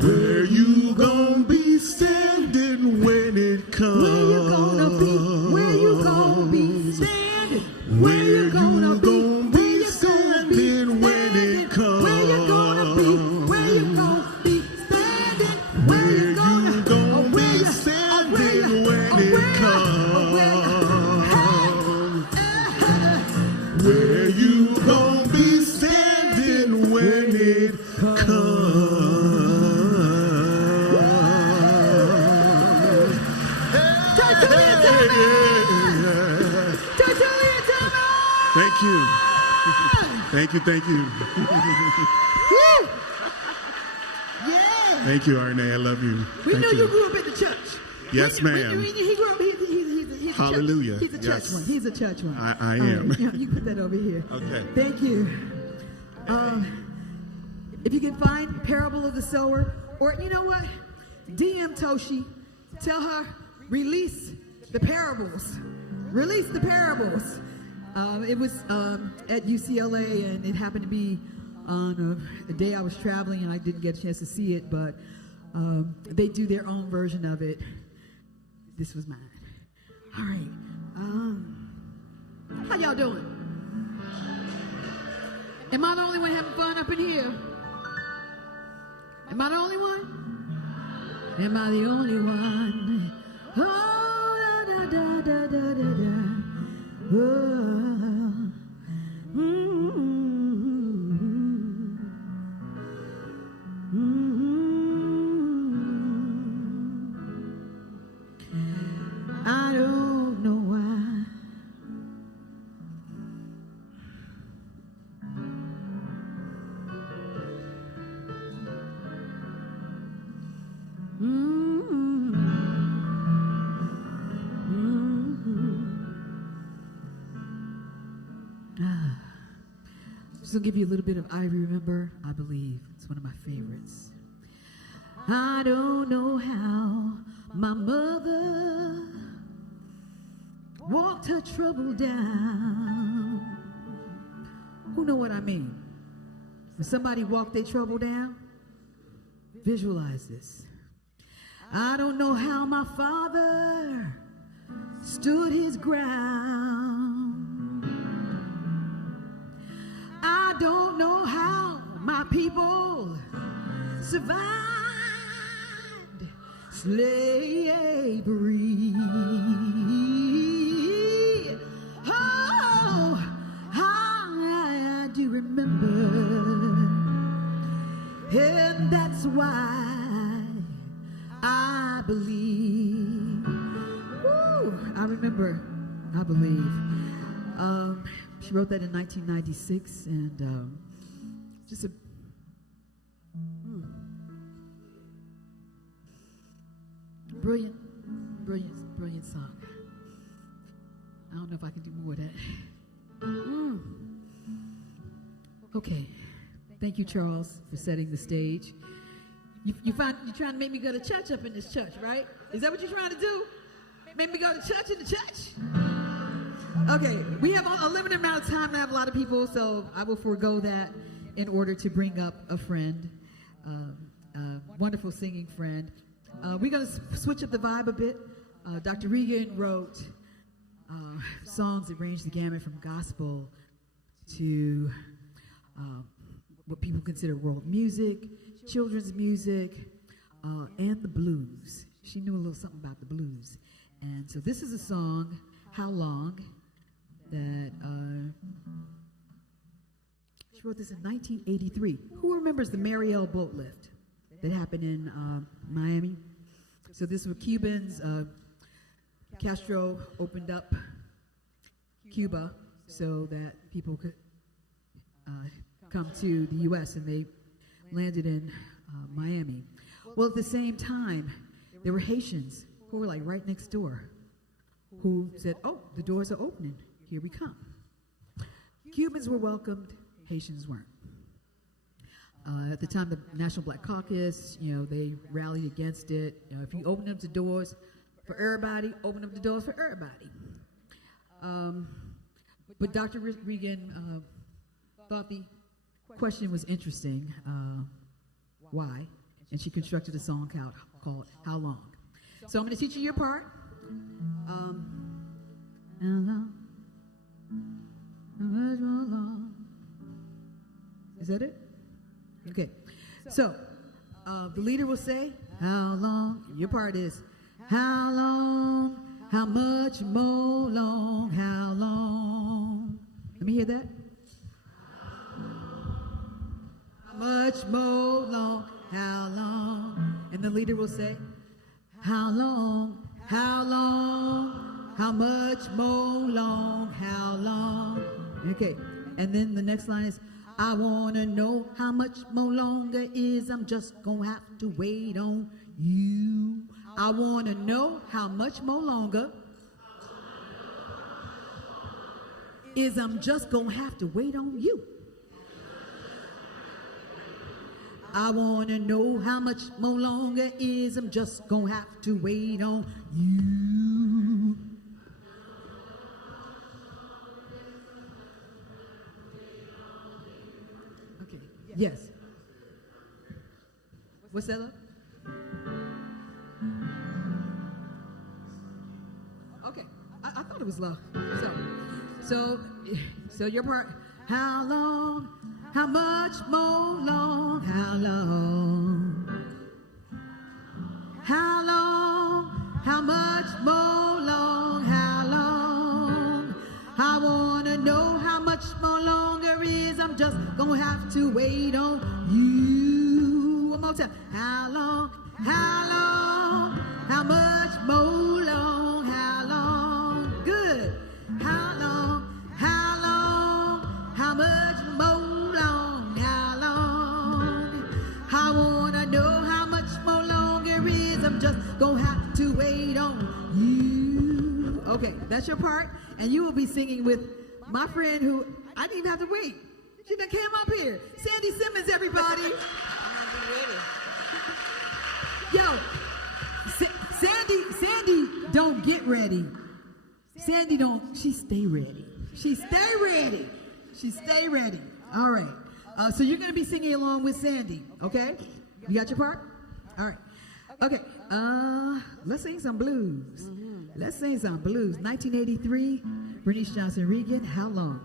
Where you gonna be standing when it comes? Where you gonna be standing? Where you gonna be standing when it comes? Where you gonna be standing? Where you gonna be standing when it comes? Where you gonna be standing when it Thank you. Yeah. Thank you, Arne. I love you. We Thank know you grew up in the church. Yes, ma'am. He grew up. He's Hallelujah. He's a church Yes. one. He's a church one. I am. All right, you can put that over here. Okay. Thank you. If you can find Parable of the Sower, or you know what, DM Toshi, tell her release the parables. Release the parables. It was at UCLA, and it happened to be on a day I was traveling, and I didn't get a chance to see it, but they do their own version of it. This was mine. All right. How y'all doing? Am I the only one having fun up in here? Am I the only one? Am I the only one? Oh, da da da da da da. Oh, I don't know why. Just gonna give you a little bit of I Remember, I Believe. It's one of my favorites. I don't know how my mother walked her trouble down. Who know what I mean? When somebody walked their trouble down, visualize this. I don't know how my father stood his ground. I don't know how my people survived slavery. Oh, I do remember, and that's why I believe. Woo, I remember, I believe. She wrote that in 1996, and just a brilliant, brilliant, brilliant song. I don't know if I can do more of that. Okay, thank you, Charles, for setting the stage. You're trying to make me go to church up in this church, right? Is that what you're trying to do? Make me go to church in the church? Okay, we have a limited amount of time. I have a lot of people, so I will forego that in order to bring up a friend, a wonderful singing friend. We're going to switch up the vibe a bit. Dr. Regan wrote songs that range the gamut from gospel to what people consider world music, children's music, and the blues. She knew a little something about the blues. And so this is a song, How Long, that she wrote this in 1983. Who remembers the Mariel boat lift that happened in Miami? So this was Cubans. Castro opened up Cuba so that people could come to the U.S., and they landed in Miami. Well, at the same time, there were Haitians who were like right next door who said, oh, the doors are opening. Here we come. Cubans were welcomed, Haitians weren't. At the time, the National Black Caucus, they rallied against it. If you open up the doors for everybody, open up the doors for everybody. But Dr. Regan thought the question was interesting. Why? And she constructed a song called How Long? So I'm going to teach you your part. How long? How much more long? Is that it? Okay. So the leader will say, how long? Your part is, how long? How much more long? How long? Let me hear that. How much more long? How long? And the leader will say, how long? How long? How much more long? How long? Okay. And then the next line is, I want to know how much more longer is I'm just going to have to wait on you. I want to know how much more longer is I'm just going to have to wait on you. I want to know how much more longer is I'm just going to have to wait on you. Yes. What's that up? Okay. I thought it was low. So your part. How long? How much more long? How long? How long? How much more long? How long? I wanna know how much more longer is. I'm just gonna have to wait on you. One more time. How long? How long? How much more long? How long? Good. How long? How long? How much more long? How long? I wanna know how much more longer is. I'm just gonna have to wait on you. Okay, that's your part, and you will be singing with my friend who I didn't even have to wait. She done came up here. Sandy Simmons, everybody. Yo, Sandy don't get ready. Sandy don't, she stay ready. She stay ready. She stay ready. All right. So you're going to be singing along with Sandy, okay? You got your part? All right. Okay. Let's sing some blues. Let's sing some blues. 1983, Bernice Johnson Reagon, How Long?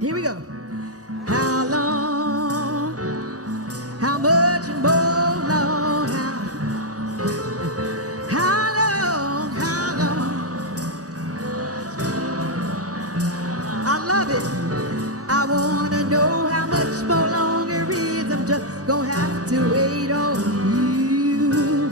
Here we go. How long? How much more long? How long? How long? I love it. I want to know how much more longer is. I'm just gonna have to wait on you.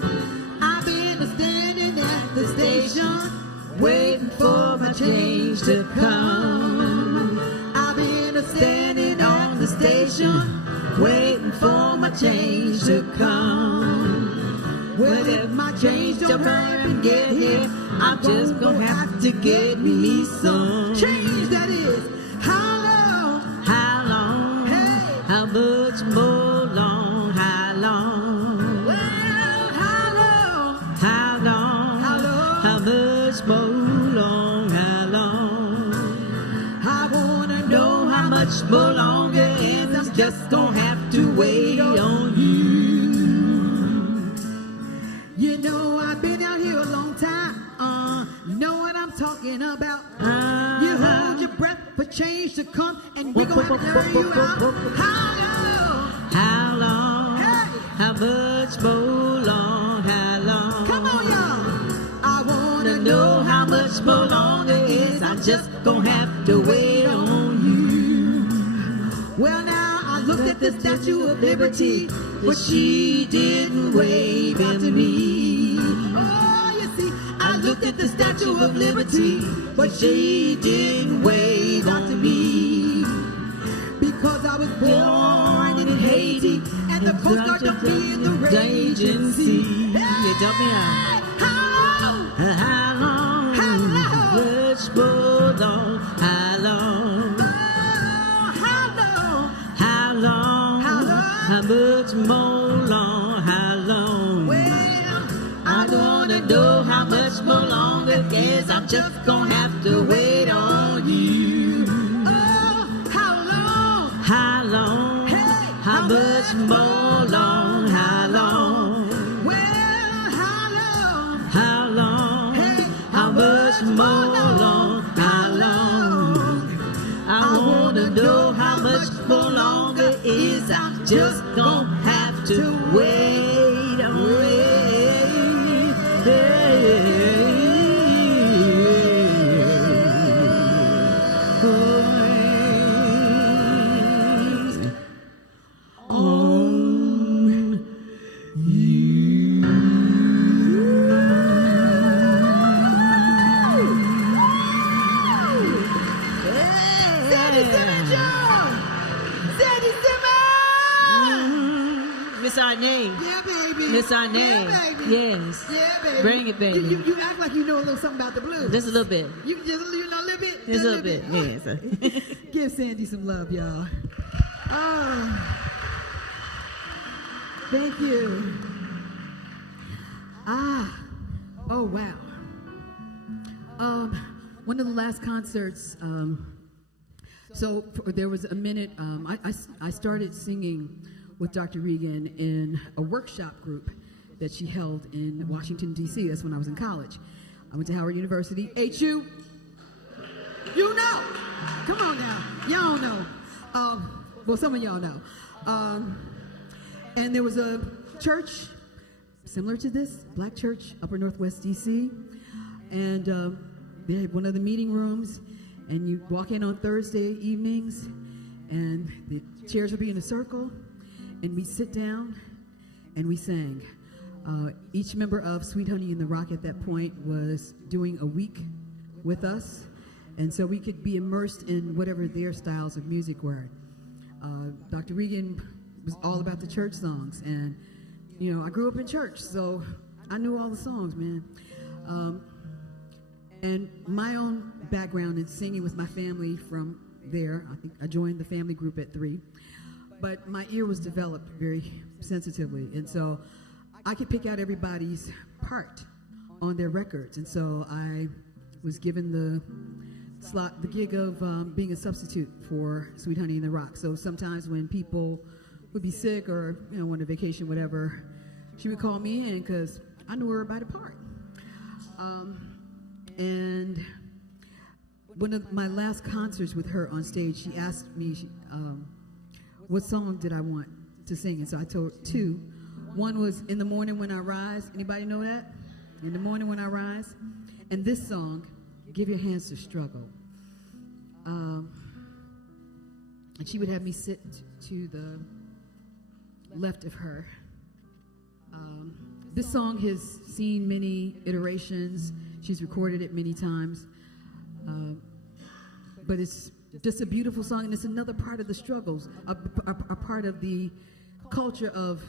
I've been standing at the station waiting for my change to come. I've been standing on the station waiting for my change to come. Well, if my change don't hurry and get here, I'm just gonna have to get me some change. That is, how long? How long? Hey. How much more long? How long? Well, how long? How long? How long? How much more long? How long? I wanna know how much more longer, and I'm just gonna have to wait on you. You know I've been out here a long time. You know what I'm talking about. You hold your breath for change to come, and we're gonna have to hurry you out. How long? How long? Hey. How much more long? How long? Come on, y'all. I wanna know how much more longer is. I'm just gonna have to wait on you. Well, now I looked at the Statue of Liberty, but she didn't wave at me. Oh, you see, I looked at the Statue of Liberty, but she didn't wave out to me. Because I was born in Haiti, and the Coast Guard dumped me in the raging sea. You dump me out. How long? How long? How long? Much more long. How long? Oh, how long? How long? How long? How much more long? How long? Well, I wanna know how much more longer. Guess I'm just gonna have to wait on you. oh, how long? How long? Hey, How much more long? How long? Well, how long? How long? Hey, How much more long? How long? I wanna know how much more longer is. I'm just gonna have to wait and wait. On Sandy Simmons, y'all! Sandy Simmons! Miss our name. Yeah, baby. Miss our name. Yeah, baby. Yes. Yeah, baby. Bring it, baby. You act like you know a little something about the blues. Just a little bit. You just you know a little bit. Just a little bit. Yes. Give Sandy some love, y'all. Oh, thank you. Oh wow. One of the last concerts. So there was a minute, I started singing with Dr. Regan in a workshop group that she held in Washington, D.C. That's when I was in college. I went to Howard University. HU, you know. Come on now. Y'all know. Well, some of y'all know. And there was a church similar to this, black church, Upper Northwest D.C. And they had one of the meeting rooms. And you walk in on Thursday evenings, and the chairs would be in a circle, and we'd sit down, and we sang. Each member of Sweet Honey in the Rock at that point was doing a week with us, and so we could be immersed in whatever their styles of music were. Dr. Regan was all about the church songs, and, you know, I grew up in church, so I knew all the songs, man. And my own background in singing with my family from there, I think I joined the family group at 3, but my ear was developed very sensitively, and so I could pick out everybody's part on their records, and so I was given the gig of being a substitute for Sweet Honey in the Rock. So sometimes when people would be sick or, you know, on a vacation, whatever, she would call me in because I knew her by the part. And one of my last concerts with her on stage, she asked me what song did I want to sing, and so I told her 2. One was In the Morning When I Rise. Anybody know that? In the Morning When I Rise. And this song, Give Your Hands to Struggle. And she would have me sit to the left of her. This song has seen many iterations. She's recorded it many times. But it's just a beautiful song, and it's another part of the struggles, a part of the culture of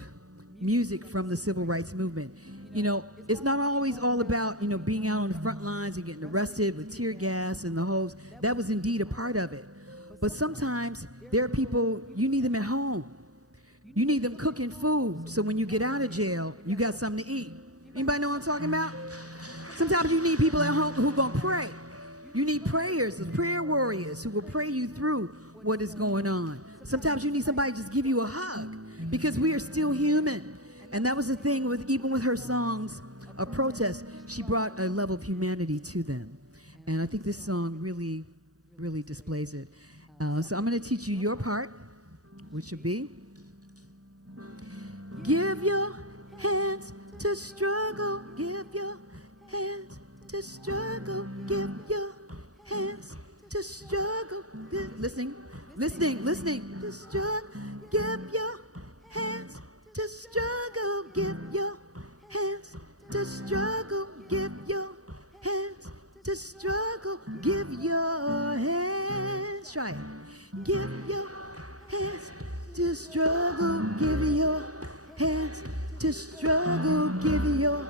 music from the civil rights movement. You know, it's not always all about, you know, being out on the front lines and getting arrested with tear gas and the hose. That was indeed a part of it. But sometimes there are people, you need them at home. You need them cooking food, so when you get out of jail, you got something to eat. Anybody know what I'm talking about? Sometimes you need people at home who are going to pray. You need prayers, prayer warriors who will pray you through what is going on. Sometimes you need somebody to just give you a hug, because we are still human. And that was the thing with, even with her songs of protest, she brought a level of humanity to them. And I think this song really, really displays it. So I'm going to teach you your part, which will be, give your hands to struggle, give your hands to struggle, give your hands to struggle. Listening, to struggle, give your hands to struggle, give your hands to struggle, give your hands to struggle, give your hands, try it, give your hands to struggle, give your hands to struggle, give your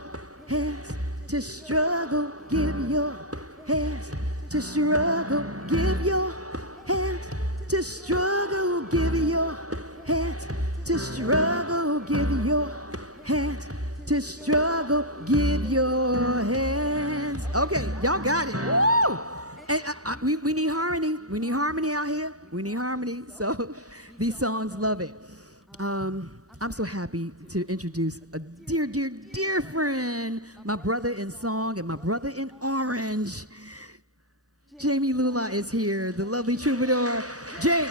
hands to struggle, give your hands to struggle, give your hands to struggle, give your hands to struggle, give your hands to struggle, give your hands. Okay, y'all got it. Woo! And we need harmony. We need harmony out here. We need harmony. So these songs love it. I'm so happy to introduce a dear, dear, dear friend, my brother in song and my brother in orange. Jamie Lula is here, the lovely troubadour. Jamie.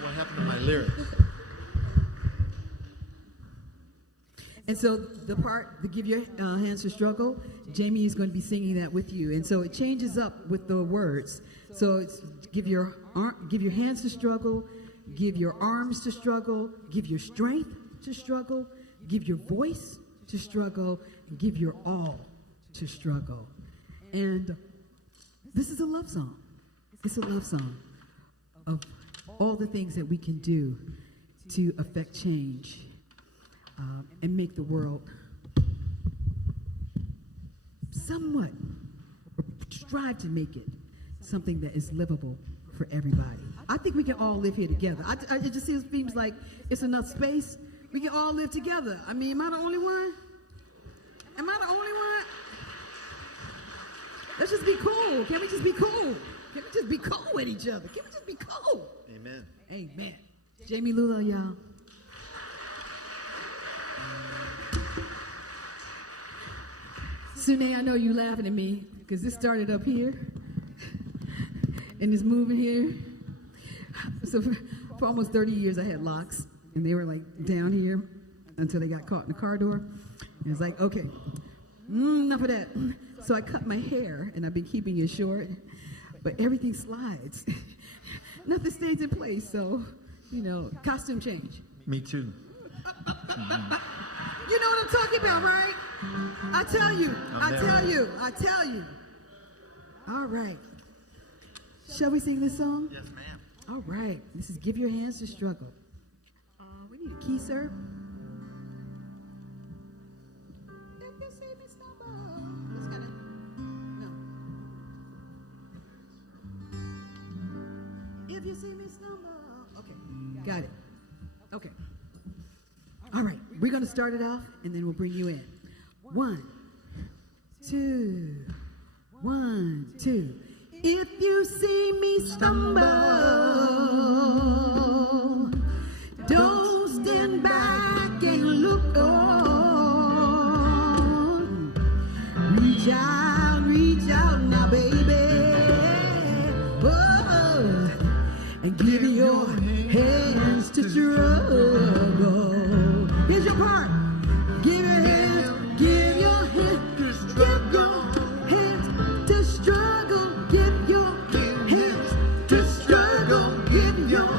What happened to my lyrics? And so the part, the give your hands to struggle, Jamie is going to be singing that with you. And so it changes up with the words. So it's give your hands to struggle, give your arms to struggle, give your strength to struggle, give your voice to struggle, and give your all to struggle. And this is a love song. It's a love song of all the things that we can do to affect change and make the world somewhat, or strive to make it something that is livable for everybody. I think we can all live here together. It just seems like it's enough space. We can all live together. I mean, am I the only one? Am I the only one? Let's just be cool. Can we just be cool? Can we just be cool with each other? Can we just be cool? Amen. Amen. Jamie Lula, y'all. Sune, I know you laughing at me because this started up here and it's moving here. So for almost 30 years I had locks and they were like down here until they got caught in the car door. And it's like, okay, enough of that. So I cut my hair and I've been keeping it short, but everything slides. Nothing stays in place, so, you know, costume change. Me too. You know what I'm talking about, right? I tell you. All right. Shall we sing this song? Yes, ma'am. All right. This is Give Your Hands to Struggle. We need a key, sir. If you see me stumble. It's gonna, no. If you see me stumble. Okay, got it. Okay. All right, we're going to start it off, and then we'll bring you in. 1, 2, 1, 2. If you see me stumble, don't stand back and look on. Reach out now, baby. Whoa, and give your hands to struggle. Here's your part. Give your hands, give your hands to struggle. Give your hands to struggle. Give your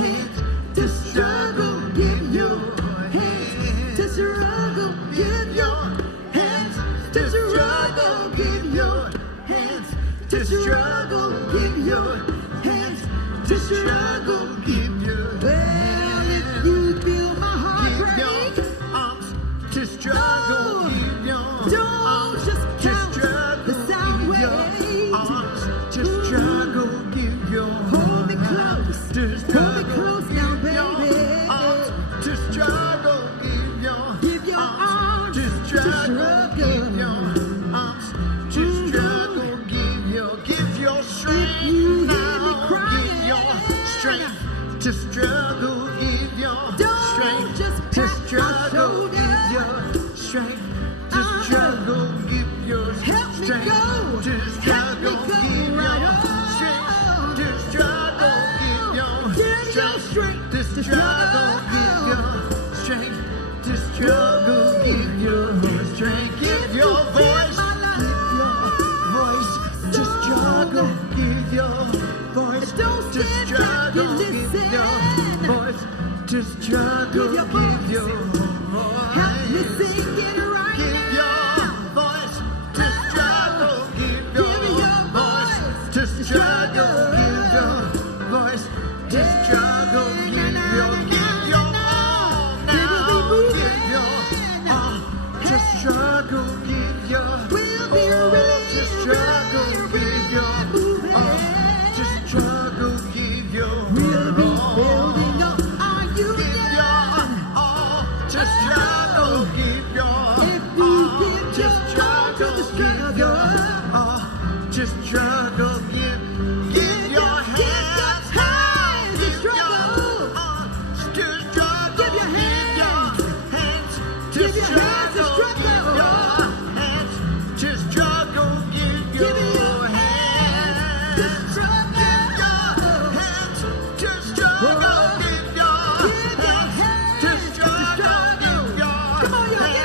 hands to struggle. Give your hands to struggle. Give your hands to struggle. Give your hands to struggle. Give your hands to struggle. Give your well, if you feel my heart break, To struggle, don't just count the sound waves. to struggle, give your Hold me close now, baby. to struggle, Give your arms to struggle. to struggle, give your strength. If you hear me Now, crying, give your strength to struggle, give your don't strength just to pat my struggle, give shoulder. your strength to struggle, give your Help me strength go. to Help me struggle, go give right your on. strength to struggle, give your Give your strength to to struggle, give your strength to struggle, give your strength, give your voice, to struggle, give your voice Don't to stand back struggle, and give listen. your voice to struggle, Give your give your Help me voice. sing it right Give your now. voice to struggle. Give your Give your voice to struggle. Give your voice to struggle. Give your all now. Give your all to struggle. Give your We'll be all really, to struggle. Give your all to struggle. Give your We'll be all. building up our Give union. your all to struggle. Give your If you all give to your all to struggle. the Give your struggle. all to struggle. Give your hands. hands to Give your struggle. all to struggle. Give your hands. hands to Give your hands to struggle. struggle. Give your hands to struggle. Give Give your your hands to hands. struggle. Hands to struggle. Give your Give your hands to hands to struggle. struggle. Give your Come on, y'all, hands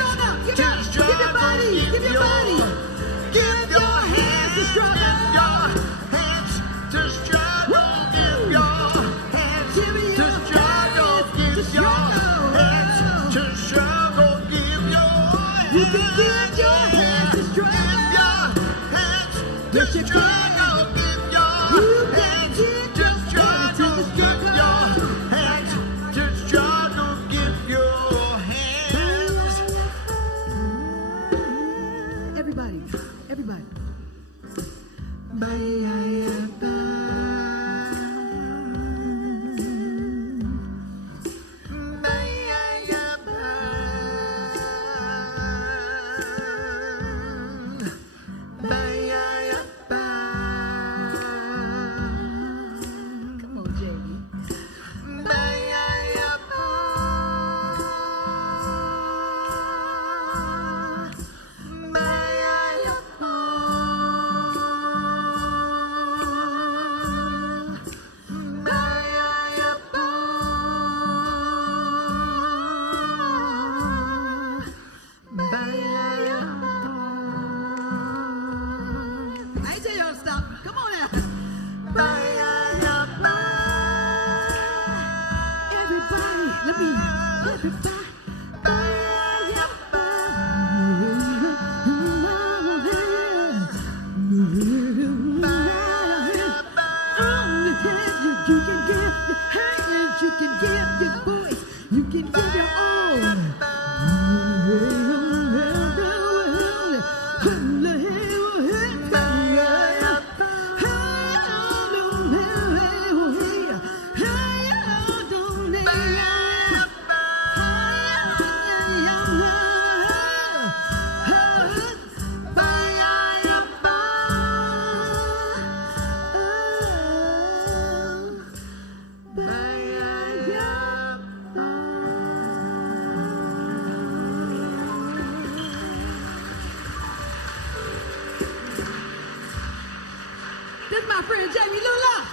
This is my friend Jamie Lula.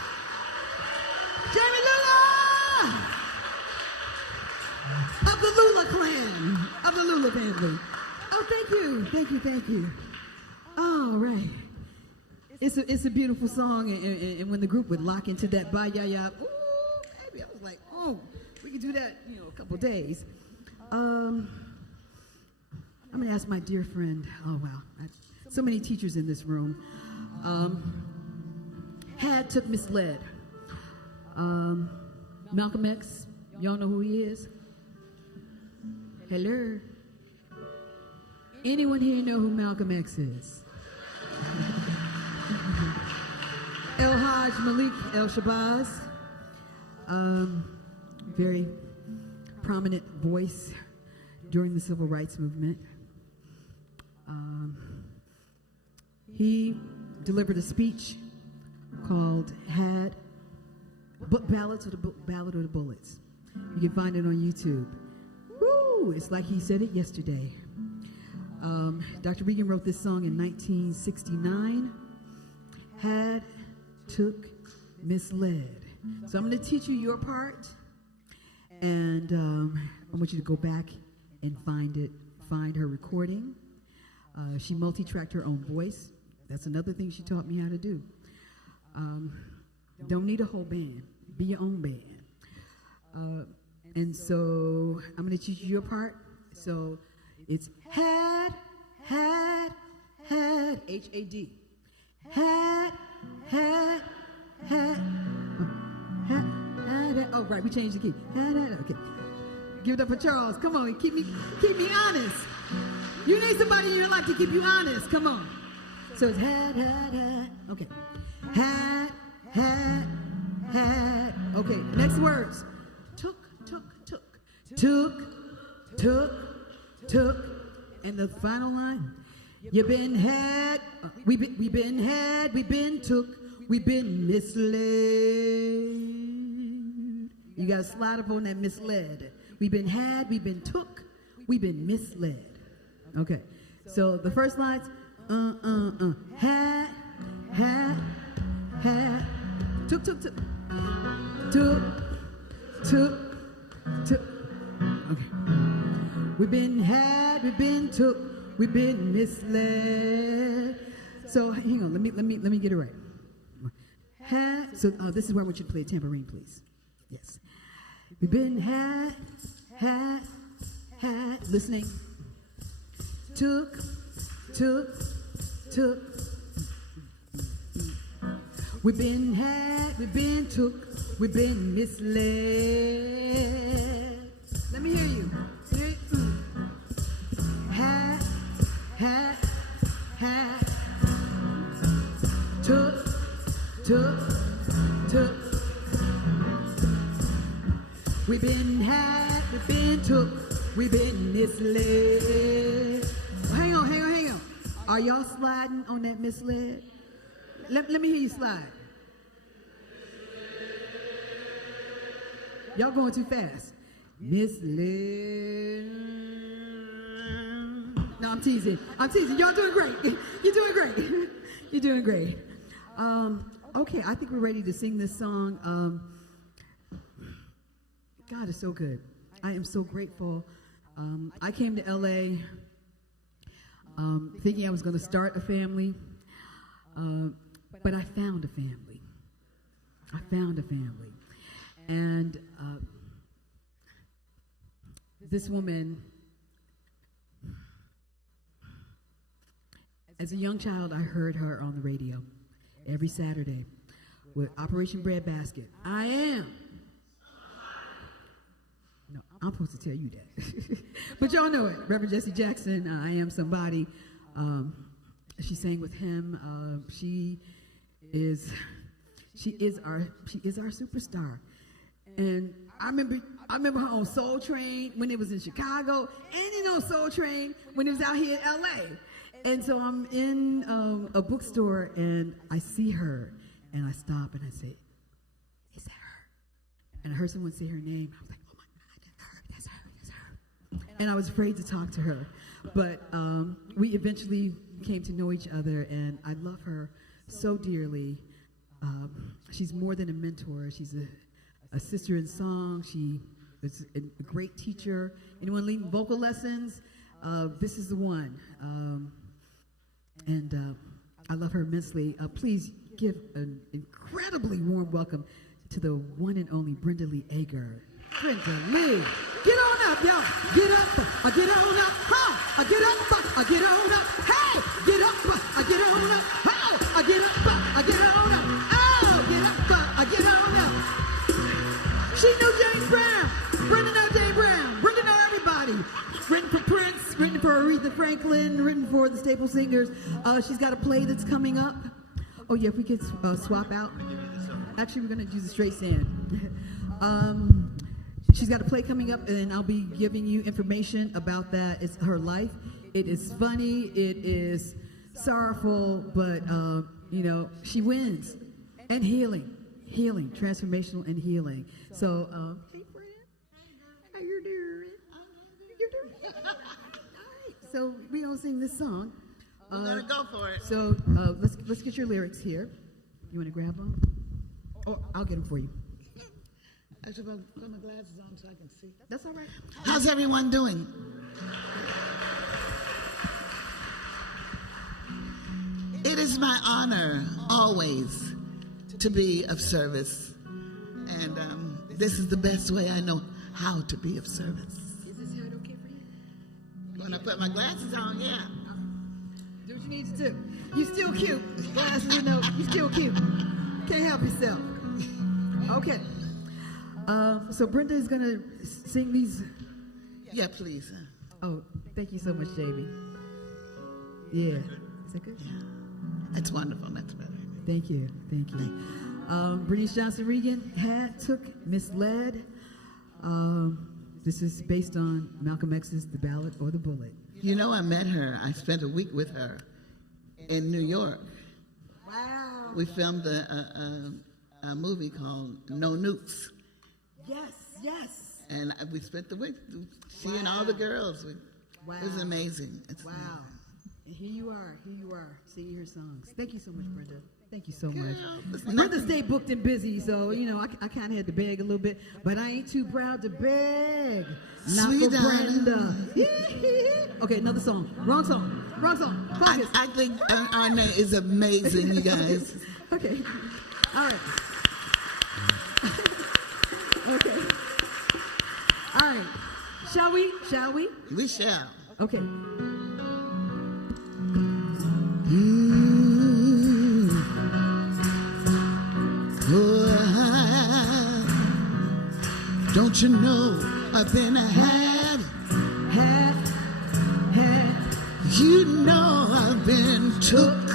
Jamie Lula! Of the Lula clan, of the Lula family. Oh, thank you, thank you, thank you. All right. It's a beautiful song, and when the group would lock into that ba ya ya, ooh, baby, I was like, oh, we could do that, a couple days. I'm gonna ask my dear friend. Oh wow, so many teachers in this room. Took misled. Malcolm X, y'all know who he is? Hello. Anyone here know who Malcolm X is? Malik El-Shabazz, very prominent voice during the civil rights movement. He delivered a speech called Ballad of the Bullets. You can find it on YouTube. Woo! It's like he said it yesterday. Dr. Regan wrote this song in 1969. Took, misled. So I'm going to teach you your part, and I want you to go back and find her recording. She multi-tracked her own voice. That's another thing she taught me how to do. Don't need a whole band. Be your own band. And so I'm going to teach you your part. So it's had, H-A-D. Had. Oh, right, we changed the key. Okay. Give it up for Charles. Come on, keep me honest. You need somebody in your life to keep you honest. Come on. So it's had. Okay. Had. Okay, next words. Took. And the final line. You've been had, we've been had, we've been took, we've been misled. You got to slide up on that misled. We've been had, we've been took, we've been misled. Okay, so the first line's had, took. Okay. We've been had, we've been took, we've been misled. So hang on, let me get it right. So this is where I want you to play a tambourine, please. Yes. We've been had, listening. Took. We've been had, we've been took, we've been misled. Let me hear you. Had, took. We've been had, we've been took, we've been misled. Hang on. Are y'all sliding on that misled? Let me hear you slide. Y'all going too fast. Misled. No, I'm teasing. Y'all doing great. You're doing great. Okay, I think we're ready to sing this song. God is so good. I am so grateful. I came to LA thinking I was going to start a family, but I found a family. And this woman, as a young child, I heard her on the radio every Saturday with Operation Breadbasket. I am. No, I'm supposed to tell you that. But y'all know it. Reverend Jesse Jackson, I Am Somebody. She sang with him. She is our superstar. And I remember her on Soul Train when it was in Chicago, and on Soul Train when it was out here in LA. And so I'm in a bookstore and I see her and I stop and I say, "Is that her?" And I heard someone say her name. I was like, "Oh my God, that's her. And I was afraid to talk to her. But we eventually came to know each other, and I love her so dearly. She's more than a mentor. She's a sister in song. She is a great teacher. Anyone leading vocal lessons? This is the one. And I love her immensely. Please give an incredibly warm welcome to the one and only Brenda Lee Ager. Brenda Lee, get on up, y'all. Get up, get on up, huh? Get up, get on up, hey! Get up, get on up, oh! Get up, get on up, oh! Get up, get on up. She knew James Brown. Brenda know James Brown. Brenda know everybody. Written for Prince, written for Aretha Franklin, written for the Staple Singers. She's got a play that's coming up. Oh yeah, if we could swap out. Actually, we're gonna do the straight sand. She's got a play coming up, and I'll be giving you information about that. It's her life. It is funny. It is sorrowful, but she wins. And healing, transformational and healing. So, hey, Brenda, how you doing? You doing? All right. So we gonna sing this song. We're gonna go for it. So let's get your lyrics here. You want to grab them? Or I'll get them for you. I should put my glasses on so I can see. That's all right. How's everyone doing? It is my honor always to be of service. And this is the best way I know how to be of service. Is this hair okay for you? When I put my glasses on, yeah. Do what you need to do. You still cute. Glasses or no, you still cute. Can't help yourself. Okay. So Brenda is gonna sing these. Yeah, please. Oh, thank you so much, Jamie. Yeah. Is that good? Yeah. That's wonderful. That's better. Thank you. Bernice Johnson Reagon took Misled. This is based on Malcolm X's The Ballad or the Bullet. You know, I met her. I spent a week with her in New York. Wow. We filmed a movie called No Nukes. Yes. And we spent the week, she and all the girls. Wow. It was amazing. Wow. And here you are, singing her songs. Thank you so much, Brenda. Thank you so much. Brenda stayed booked and busy, so, I kind of had to beg a little bit, but I ain't too proud to beg. Not Sweet for Brenda. Okay, another song. Wrong song. Focus. I think Arne is amazing, you guys. Okay. All right. Okay. All right. Shall we? We shall. Okay. Don't you know I've been had. You know I've been took.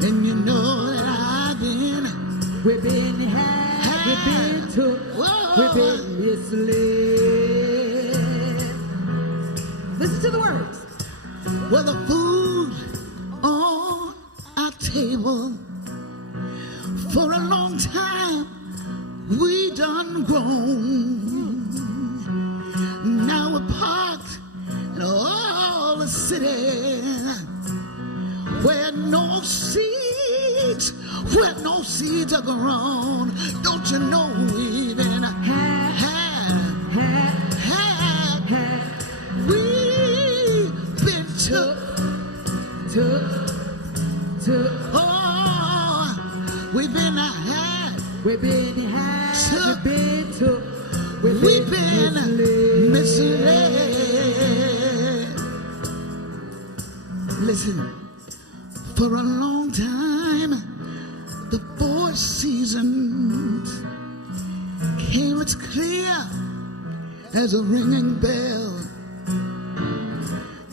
And you know that we've been had, we've been took, we've been misled. Listen to the words. Well, the food on our table for a long time we done grown. Now we're parked in all the city where no seeds are grown. Don't you know we've been we've been took. Oh, we've been had, we've been took, Listen, for a long time, the 4 seasons came as clear as a ringing bell.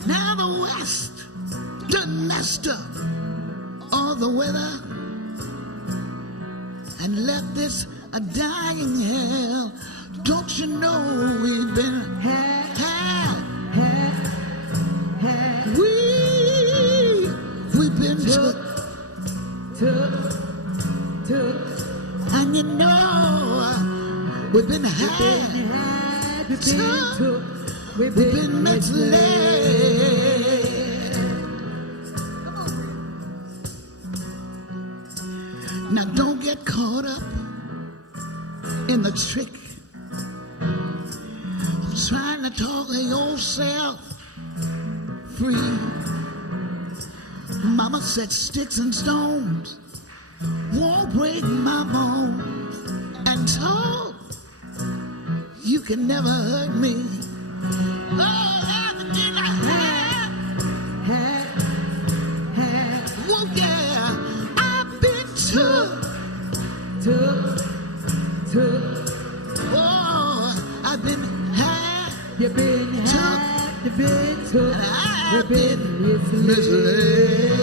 Now the West done messed up all the weather and left this a dying hell. Don't you know we've been we've been took, and you know we've been we've been misled. Now don't get caught up in the trick of trying to talk yourself free. Mama said sticks and stones won't break my bones, and told you can never hurt me. Oh, everything I had. Oh yeah, I've been took. Oh, I've been had. You've been had. You've been took. I've been misled.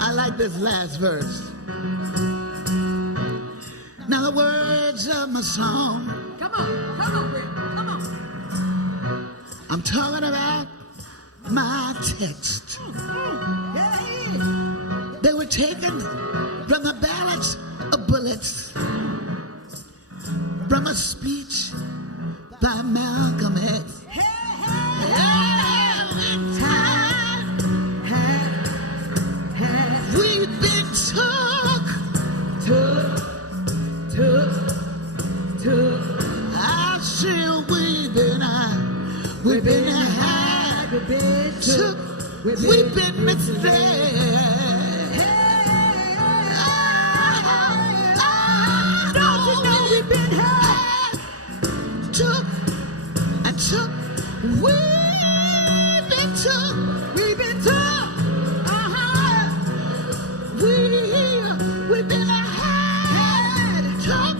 I like this last verse. Now the words of my song. Come on, Rick, come on. I'm talking about my text. They were taken from the ballots of bullets, from a speech by Malcolm X. Every time we've been took. I still we've been had, took, we've been misled. Don't you know we've been had, took, and took, we've been took, we've been took, we've been had, took,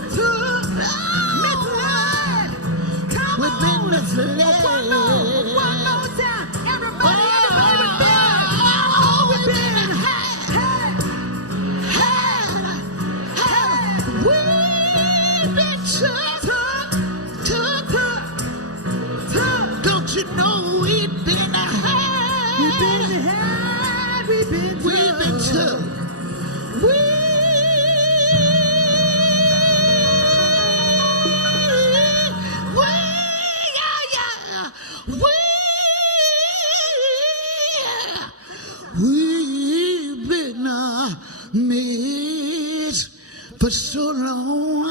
misled, we've been misled. One more time, everybody, we've been had, we've been took. Don't you know we've been had? We've been had, we've been took. We've been missed for so long.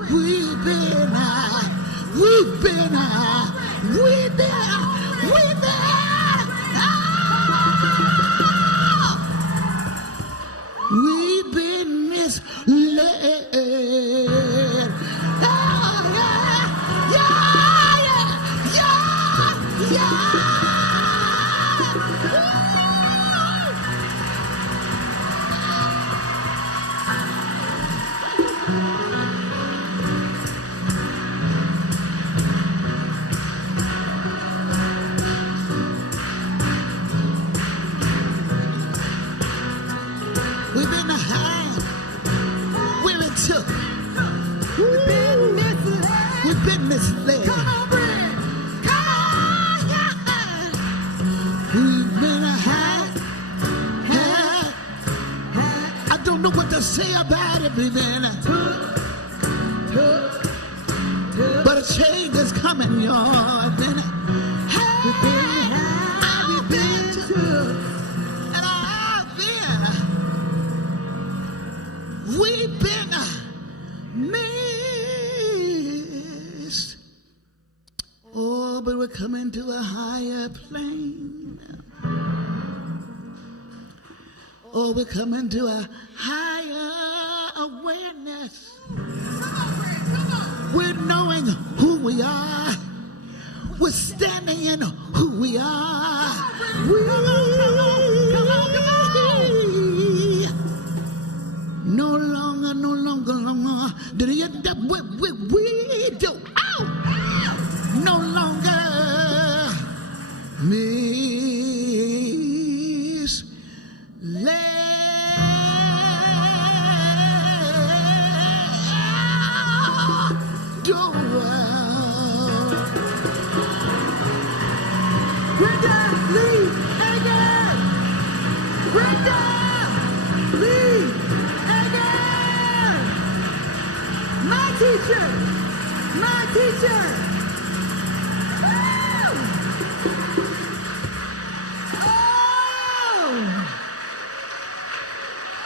We've been misled. We've been had, we've been took, we've been misled. Come on, Brad. Come on. We've been had. I don't know what to say about it, baby. But a change is coming, y'all. We've been took. We've been missed. Oh, but we're coming to a higher plane. Oh, we're coming to a higher awareness. We're knowing who we are. We're standing in who we are. No longer, no longer, no more. Did you get that? We do. Ow! No longer misled. Brenda Lee Regan! Brenda Lee Regan! My teacher! My teacher! Woo! Oh!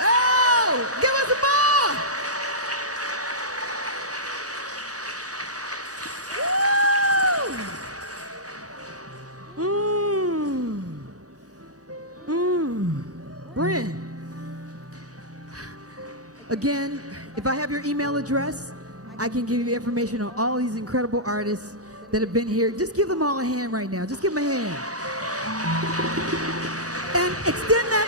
Oh! Give us a ball! Bryn. Again, if I have your email address, I can give you information on all these incredible artists that have been here. Just give them all a hand right now. Just give them a hand. And extend that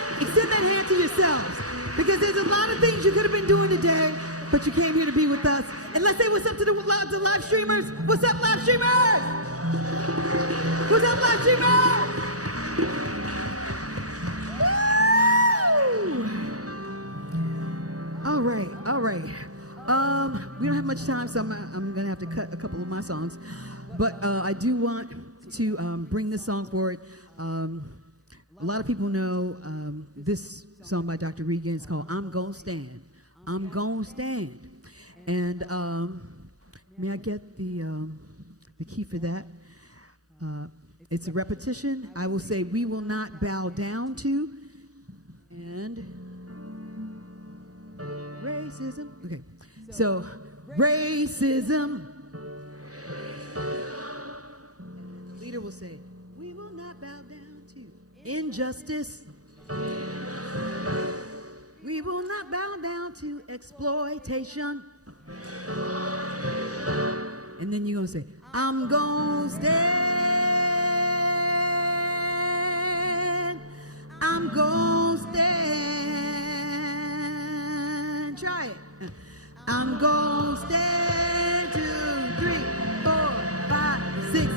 hand to yourselves. Because there's a lot of things you could have been doing today, but you came here to be with us. And let's say what's up to the live streamers. What's up, live streamers? What's up, live streamers? All right. We don't have much time, so I'm gonna have to cut a couple of my songs. But I do want to bring this song forward. A lot of people know this song by Dr. Regan. It's called "I'm Gonna Stand." I'm gonna stand. And may I get the key for that? It's a repetition. I will say, "We will not bow down to," and racism. Okay, so racism. The leader will say, "We will not bow down to injustice. We will not bow down to exploitation." And then you're gonna say, "I'm gonna stand. I'm gonna stand." Try it. I'm gonna stand. 2, 3, 4, 5, 6.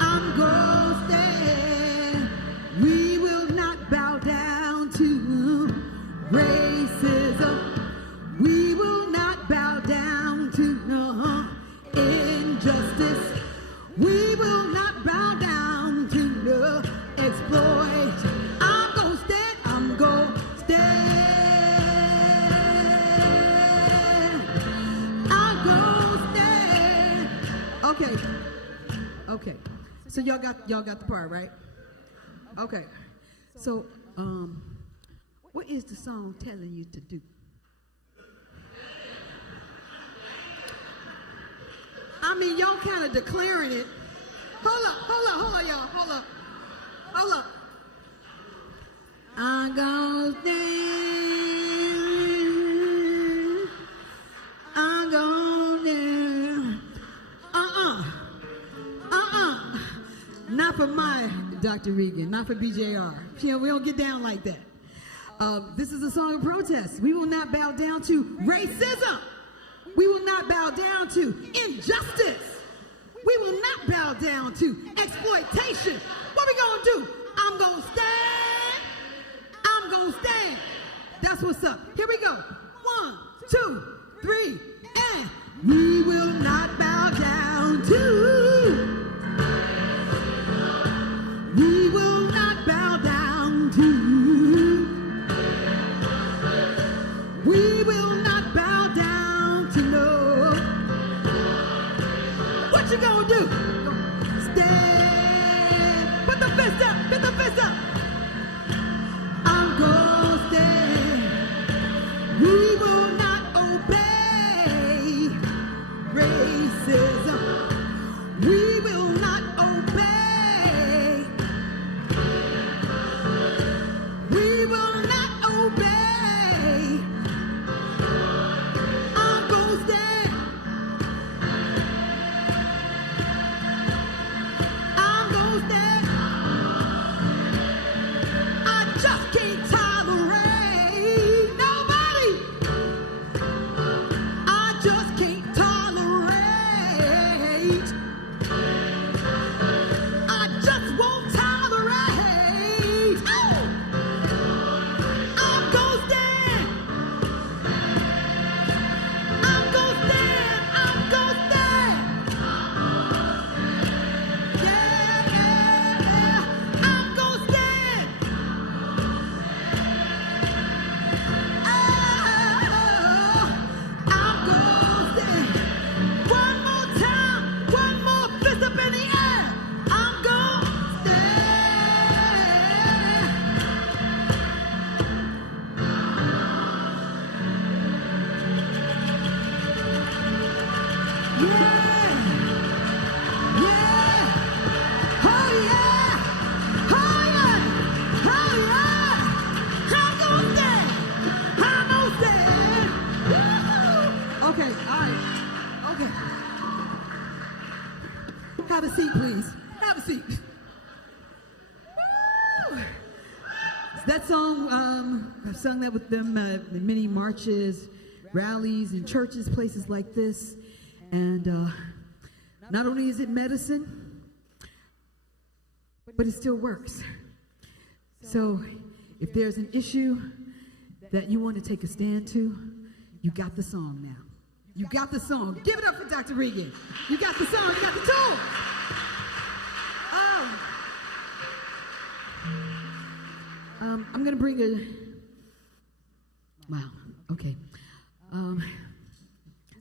I'm gonna stand. We will not bow down to racism. We will not bow down to no injustice. We will not bow down to no exploit. I'm gonna stand. I'm gonna stand. I'm gonna stand. Okay. So y'all got the part, right? Okay. So what is the song telling you to do? I mean, y'all kind of declaring it. Hold up, y'all. Hold up. I'm gonna stand. I'm gonna stand. Not for my Dr. Regan, not for BJR. You know, we don't get down like that. This is a song of protest. We will not bow down to racism. We will not bow down to injustice. We will not bow down to exploitation. What we gonna do? I'm gonna stand. I'm gonna stand. That's what's up. Here we go. 1, 2, 3, and we will not bow down to. We will not bow down to. We will not bow down to no. What you gonna do? Stand. Put the fist up. Put the fist up. I'm gonna stand. We will not obey racism. We will not obey. We will not obey. I'm gonna stand. Okay, all right. Okay. Have a seat, please. Have a seat. Woo! That song, I've sung that with them in many marches, rallies, in churches, places like this. And not only is it medicine, but it still works. So if there's an issue that you want to take a stand to, you got the song now. You got the song. Give it up for Dr. Regan. You got the song. You got the tool. I'm going to bring a... Wow. Okay.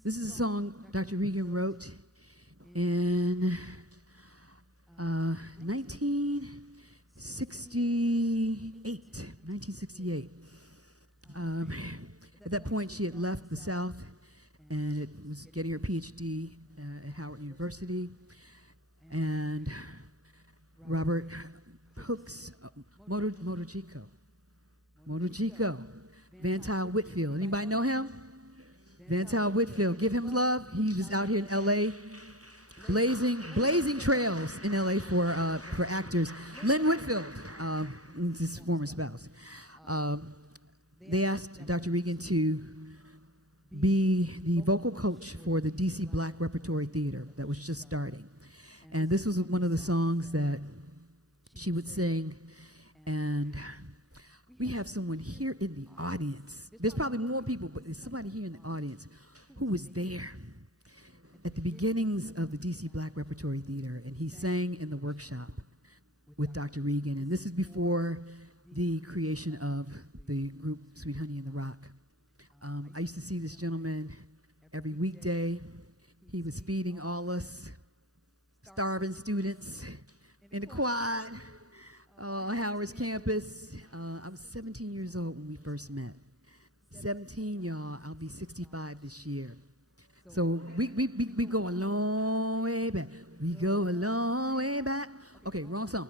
This is a song Dr. Regan wrote in 1968. At that point, she had left the South and was getting her PhD at Howard University. And Robert Hooks, Motochico, Van Tile Whitfield. Anybody know him? Van Tile Whitfield. Give him love. He was out here in L.A. blazing trails in L.A. for actors. Lynn Whitfield, his former spouse. They asked Dr. Regan to be the vocal coach for the DC Black Repertory Theater that was just starting. And this was one of the songs that she would sing. And we have someone here in the audience. There's probably more people, but there's somebody here in the audience who was there at the beginnings of the DC Black Repertory Theater. And he sang in the workshop with Dr. Regan. And this is before the creation of the group Sweet Honey in the Rock. I used to see this gentleman every weekday. He was feeding all us starving students in the quad, Howard's campus. I was 17 years old when we first met. 17, y'all. I'll be 65 this year. So we go a long way back. We go a long way back. Okay, wrong song.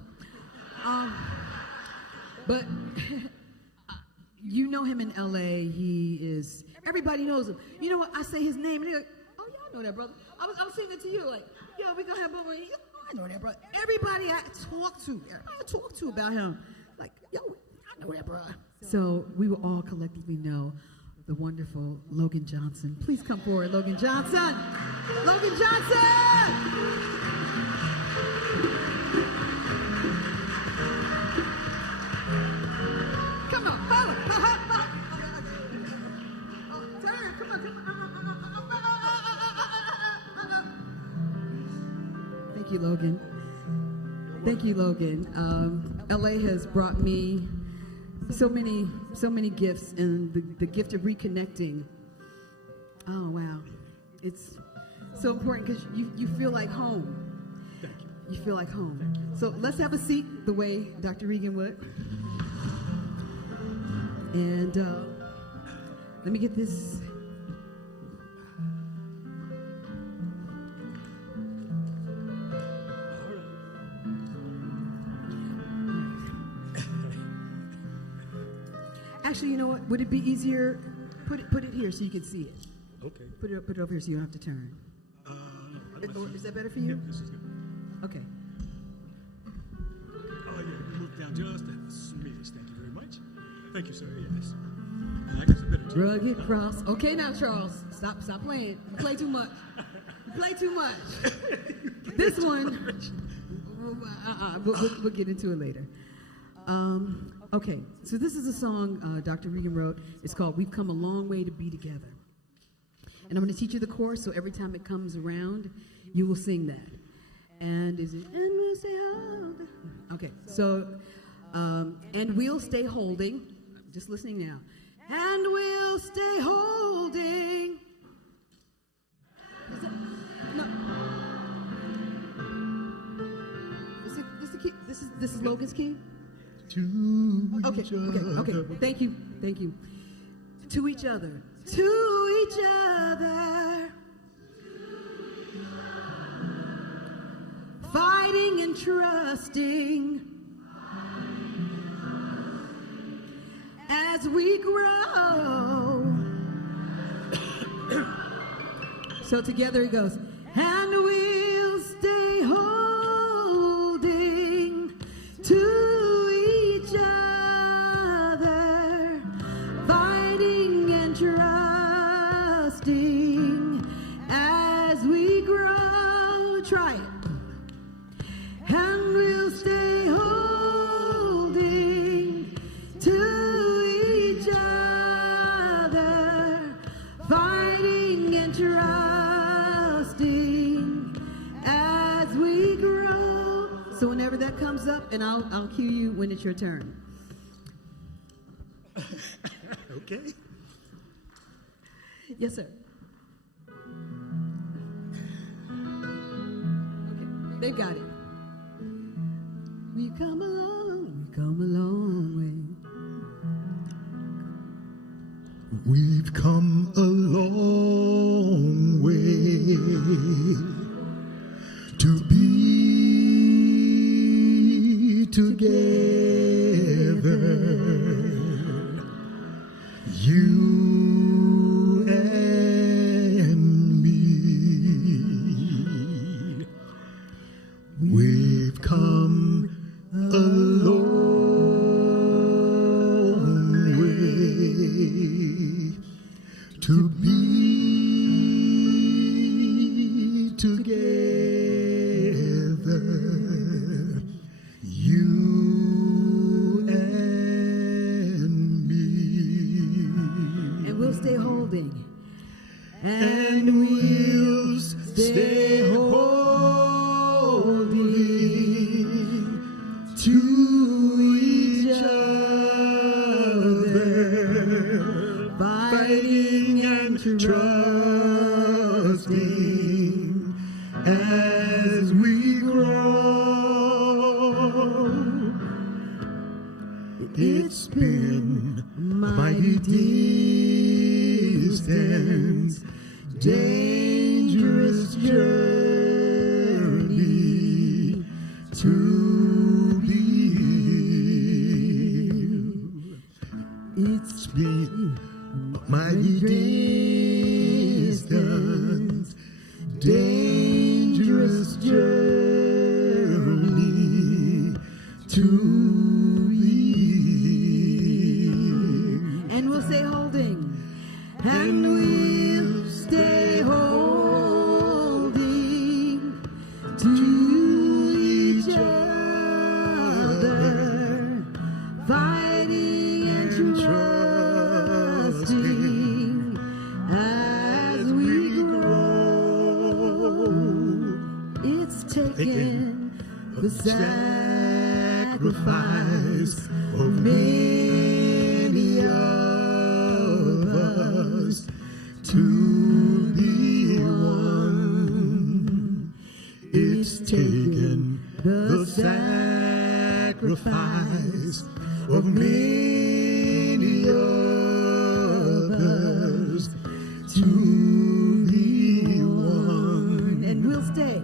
But you know him in L.A. He is, everybody knows him. You know what? I say his name, and they're like, oh, yeah, I know that, brother. I was singing to you, like, yo, we gonna have a, I know that, brother. Everybody I talk to about him, like, yo, I know that, brother. So we will all collectively know the wonderful Logan Johnson. Please come forward, Logan Johnson. Logan Johnson! Come on, follow. Turn, come on. Thank you, Logan. Thank you, Logan. LA has brought me so many gifts, and the gift of reconnecting. Oh, wow. It's so important because you feel like home. Thank you. You feel like home. So let's have a seat the way Dr. Regan would. And let me get this. Actually, you know what? Would it be easier? Put it here so you can see it. Okay. Put it over here so you don't have to turn. Is that better for you? Yep, this is good. Okay. Oh, yeah, move down just a smidge. Thank you very much. Thank you, sir. Yes. I guess a better Rugged cross. Okay, now, Charles. Stop playing. You play too much. This one, we'll get into it later. Okay, so this is a song Dr. Regan wrote. It's called We've Come a Long Way to Be Together. And I'm going to teach you the chorus, so every time it comes around, you will sing that. And is it, and we'll stay holding. Okay, so, and we'll stay holding. Just listening now. And we'll stay holding. Is it, no. This is Logan's key? Okay. Thank you. To each other. To each other. and trusting as we grow. So together it goes. And we'll stay holding to each other, fighting and trusting as we grow. Try it. And we'll stay holding to each other, fighting and trusting as we grow. So whenever that comes up, and I'll cue you when it's your turn. Okay. Yes, sir. Okay, they've got it. We've come a long way. We've come a long way to be together. You and me. We've come a long way to be together, you and me. And we'll stay holding. And we'll stay holding to each other, fighting and trusting as we grow. It's been a mighty distance, dangerous journey to be. It's been a mighty distance, dangerous journey to be. And we'll stay holding. And we'll stay holding to each other, fighting and trusting as we grow. It's taken the sacrifice of many of us to be one. It's taken the sacrifice of many others to be one. And we'll stay.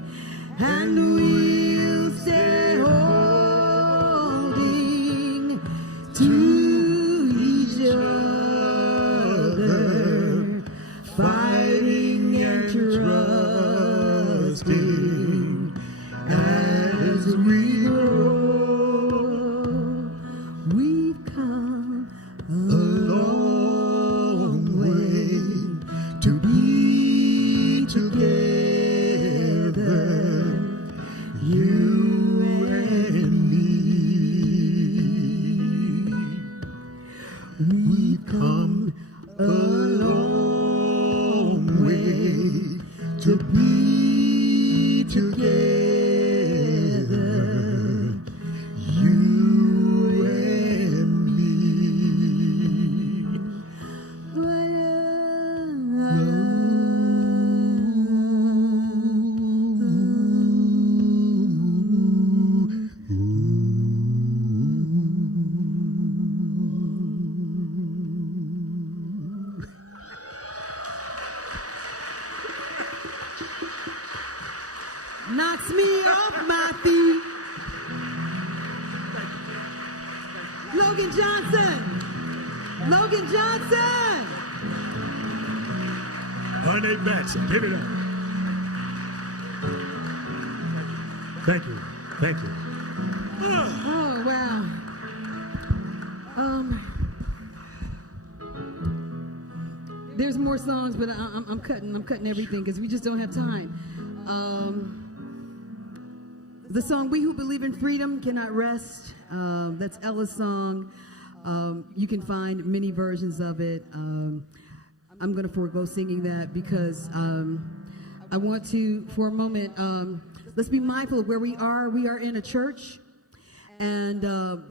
And we'll stay holding to each other, fighting and trusting as we grow. We've come a long way to be together, you and me. We've come a long way to be together, you and me. Knocks me off my feet. Logan Johnson. Logan Johnson. Arnett Batson, give it up. Thank you. Thank you. Oh, wow. There's more songs, but I'm cutting everything because we just don't have time. The song "We Who Believe in Freedom Cannot Rest." That's Ella's song. You can find many versions of it. I'm going to forego singing that because I want to, for a moment, let's be mindful of where we are. We are in a church, and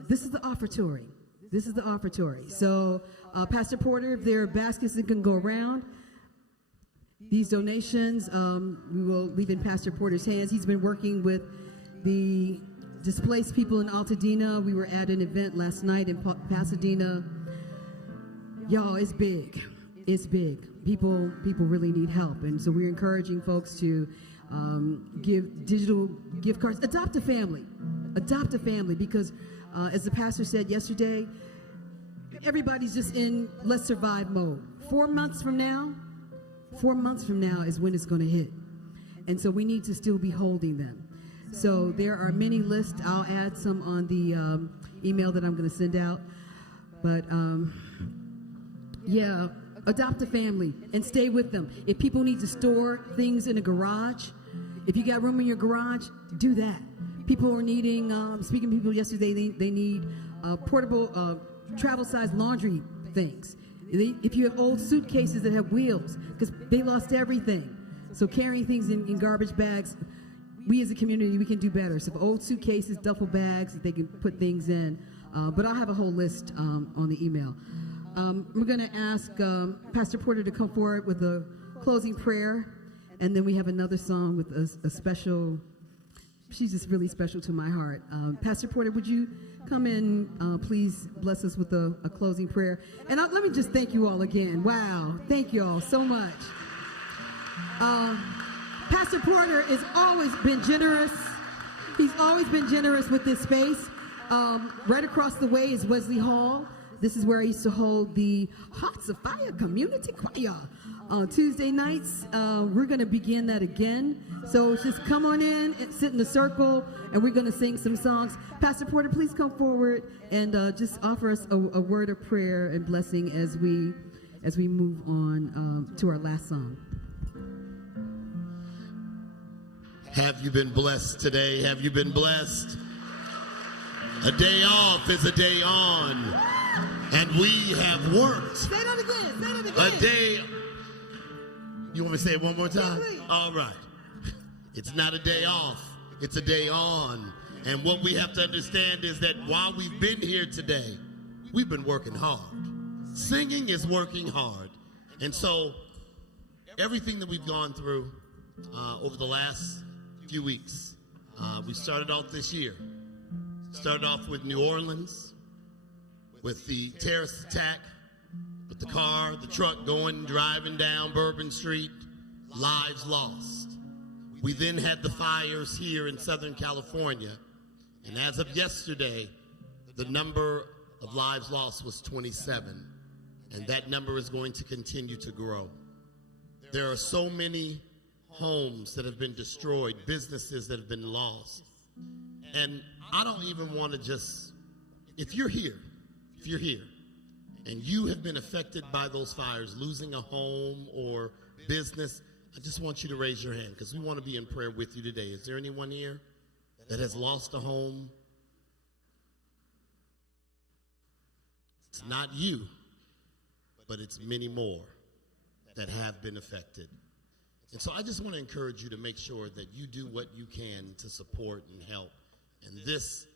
this is the offertory. This is the offertory. So, Pastor Porter, if there are baskets that can go around, these donations, we will leave in Pastor Porter's hands. He's been working with the displaced people in Altadena. We were at an event last night in Pasadena. Y'all, it's big. It's big. People really need help, and so we're encouraging folks to give digital gift cards. Adopt a family, because as the pastor said yesterday, everybody's just in let's survive mode. 4 months from now is when it's going to hit, and so we need to still be holding them. So there are many lists. I'll add some on the email that I'm going to send out. But yeah, adopt a family and stay with them. If people need to store things in a garage, if you got room in your garage, do that. People are needing, speaking to people yesterday, they need portable travel-sized laundry things. If you have old suitcases that have wheels, because they lost everything. So carrying things in garbage bags, we as a community, we can do better. So old suitcases, duffel bags, that they can put things in. But I'll have a whole list on the email. We're going to ask Pastor Porter to come forward with a closing prayer. And then we have another song with a special, she's just really special to my heart. Pastor Porter, would you come in, please bless us with a closing prayer. And let me just thank you all again. Wow, thank you all so much. Pastor Porter has always been generous. He's always been generous with this space. Right across the way is Wesley Hall. This is where I used to hold the Hearts of Fire Community Choir. Tuesday nights, we're going to begin that again. So just come on in and sit in a circle, and we're going to sing some songs. Pastor Porter, please come forward and just offer us a word of prayer and blessing as we move on to our last song. Have you been blessed today? Have you been blessed? A day off is a day on, and we have worked. Say that again. Say that again. A day. You want me to say it one more time? All right. It's not a day off. It's a day on. And what we have to understand is that while we've been here today, we've been working hard. Singing is working hard. And so everything that we've gone through over the last few weeks, we started off this year. Started off with New Orleans, with the terrorist attack, with the car, the truck driving down Bourbon Street, lives lost. We then had the fires here in Southern California, and as of yesterday, the number of lives lost was 27, and that number is going to continue to grow. There are so many homes that have been destroyed, businesses that have been lost, and I don't even want to just, if you're here, and you have been affected by those fires, losing a home or business, I just want you to raise your hand because we want to be in prayer with you today. Is there anyone here that has lost a home? It's not you, but it's many more that have been affected. And so I just want to encourage you to make sure that you do what you can to support and help in this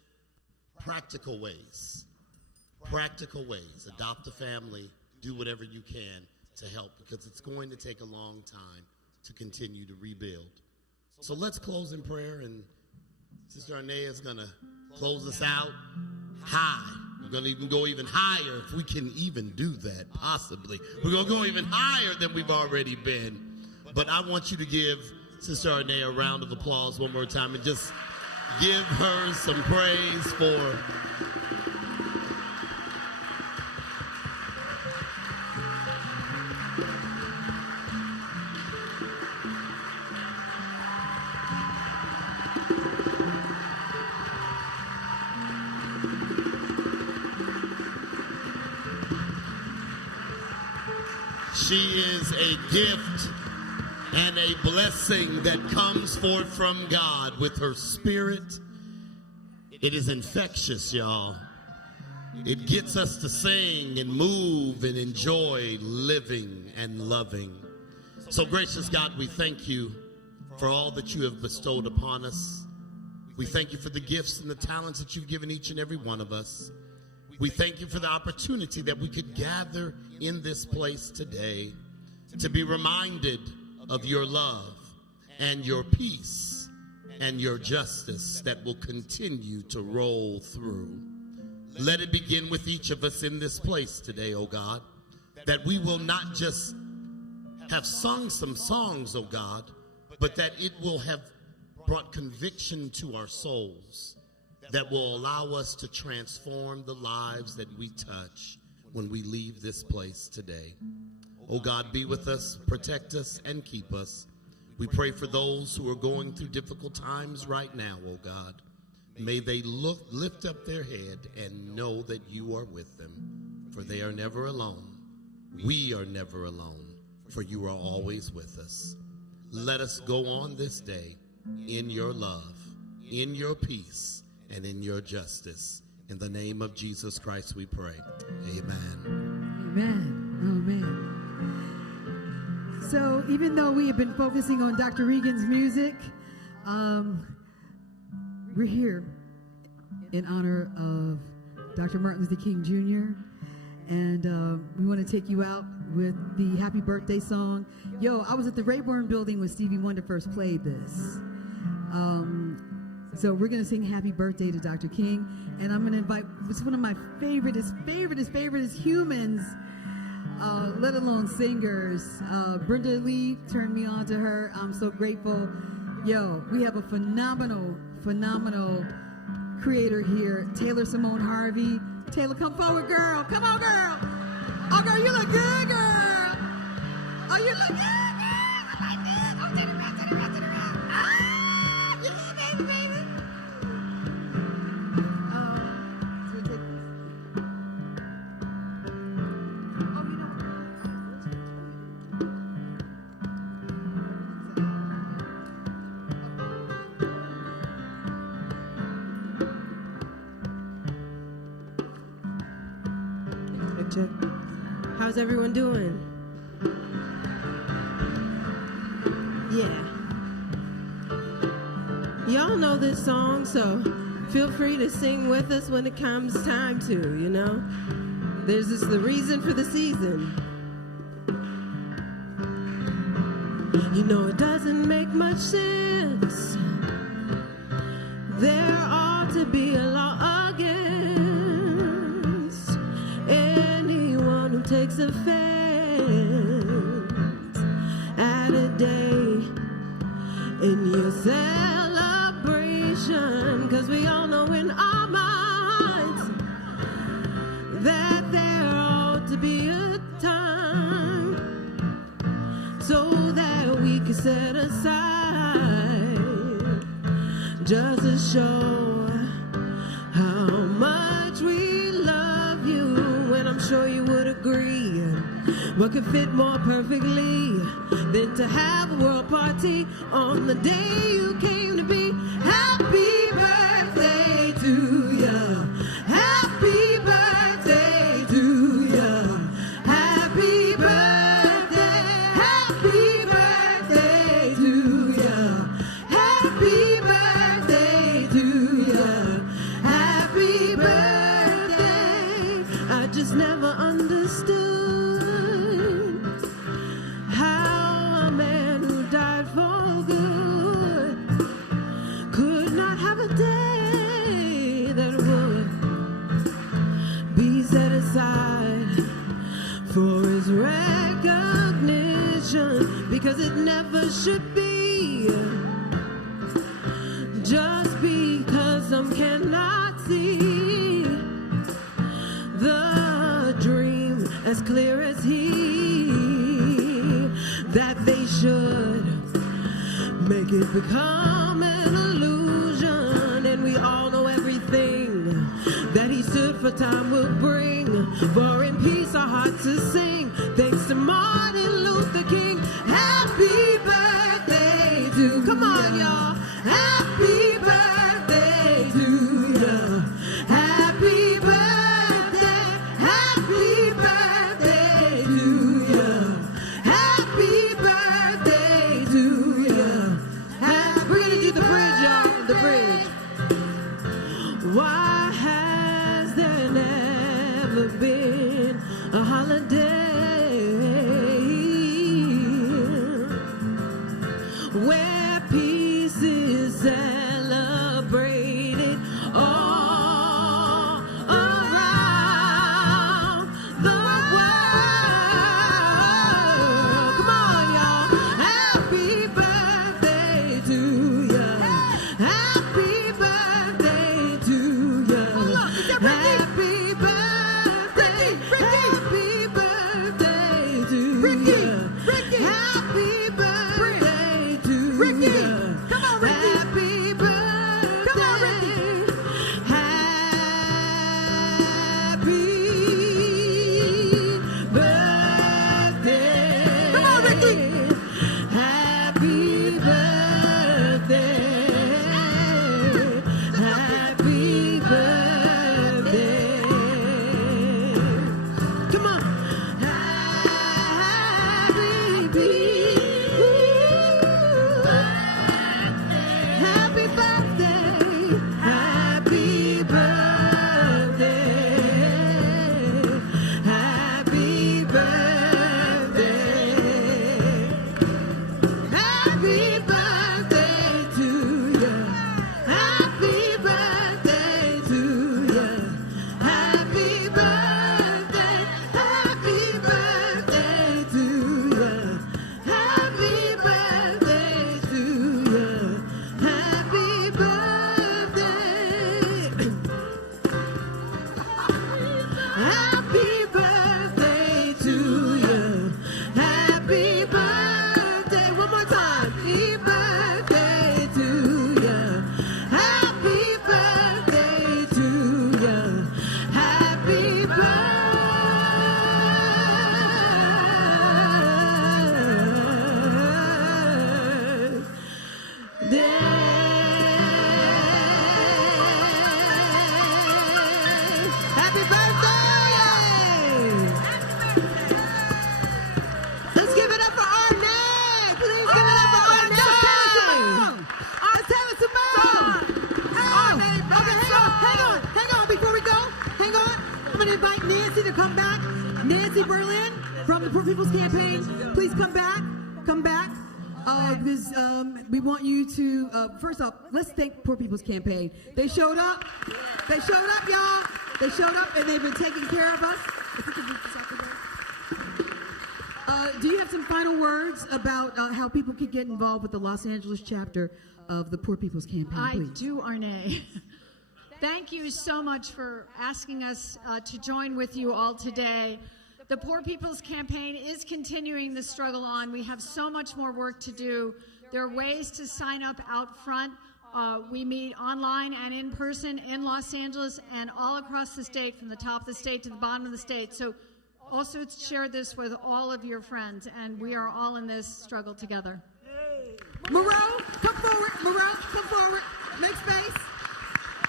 practical ways. Adopt a family, do whatever you can to help, because it's going to take a long time to continue to rebuild. So let's close in prayer, and Sister Arnea is going to close us out high. We're going to even go even higher, if we can even do that, possibly. We're going to go even higher than we've already been. But I want you to give Sister Arnea a round of applause one more time and just give her some praise for She is a gift and a blessing that comes forth from God with her spirit. It is infectious, y'all. It gets us to sing and move and enjoy living and loving. So gracious God, we thank you for all that you have bestowed upon us. We thank you for the gifts and the talents that you've given each and every one of us. We thank you for the opportunity that we could gather in this place today to be reminded of your love and your peace and your justice that will continue to roll through. Let it begin with each of us in this place today, oh God, that we will not just have sung some songs, oh God, but that it will have brought conviction to our souls that will allow us to transform the lives that we touch when we leave this place today. Oh God, be with us, protect us, and keep us. We pray for those who are going through difficult times right now, oh God. May they lift up their head and know that you are with them, for they are never alone. We are never alone, for you are always with us. Let us go on this day in your love, in your peace, and in your justice. In the name of Jesus Christ we pray. Amen. Amen. Amen. So even though we have been focusing on Dr. Regan's music, we're here in honor of Dr. Martin Luther King Jr. And we want to take you out with the happy birthday song. Yo, I was at the Rayburn building when Stevie Wonder first played this. So we're going to sing happy birthday to Dr. King. And I'm going to invite, it's one of my favoriteest humans, let alone singers. Brenda Lee turned me on to her. I'm so grateful. Yo, we have a phenomenal creator here, Taylor Simone Harvey. Taylor, come forward, girl. Come on, girl. Oh, girl, you look good, girl. Oh, you look good, girl. I like this. Oh, turn around. Ah, you little baby. How's everyone doing? Yeah. Y'all know this song, so feel free to sing with us when it comes time to, you know? There's just the reason for the season. You know it doesn't make much sense. There ought to be a law against anyone who takes offense at a day in your celebration, 'cause we all know in our minds that there ought to be a time so that we can set aside just to show how much we love you. And I'm sure you would agree, what could fit more perfectly than to have a world party on the day you came to be. Happy birthday to you. Happy birthday to you. Happy birthday. Happy birthday to you. Happy birthday to you. Happy birthday. I just never understood how a man who died for good could not have a day that would be set aside for his recognition, because it never should be just because some cannot see the dream as clear as he, that they should make it become an illusion. And we all know everything that he stood for what time will bring. For in peace our hearts to sing. Thanks to Martin Luther King. Happy birthday to, come on y'all. Happy birthday to you. Happy birthday. Happy birthday to you. Happy birthday to you. We're gonna do the bridge, y'all. The bridge. Why has there never been a holiday where peace is celebrated all around the world? Come on, y'all. Happy birthday to you. Happy birthday to you. Happy birthday. Happy birthday to you. Happy birthday to you. Come on, Ricky. Happy birthday. Come on, Ricky. Happy birthday. Come on, Ricky. Happy birthday. Happy birthday. Come on. Happy birthday. Happy birthday. Happy birthday. Happy birthday to you. Happy birthday to you. Happy birthday. Happy birthday to you. Happy birthday to you. Happy birthday. Happy birthday to you. Happy birthday. One more time. Happy birthday to you. Happy birthday to you. Happy birthday. Happy birthday! Let's give it up for Arnay! Please give it up for Arnay! Taylor Simone! Hang on, before we go, hang on. I'm going to invite Nancy to come back. Nancy Berlin from the Poor People's Campaign. Please come back. Because we want you to, first off, let's thank Poor People's Campaign. They showed up. They showed up, y'all. They showed up and they've been taking care of us. Do you have some final words about how people can get involved with the Los Angeles chapter of the Poor People's Campaign, I please? do, Arnay. Thank you so much for asking us to join with you all today. The Poor People's Campaign is continuing the struggle on. We have so much more work to do. There are ways to sign up out front. We meet online and in person in Los Angeles and all across the state, from the top of the state to the bottom of the state. So also share this with all of your friends, and we are all in this struggle together. Moreau, come forward. Moreau, come forward. Make space.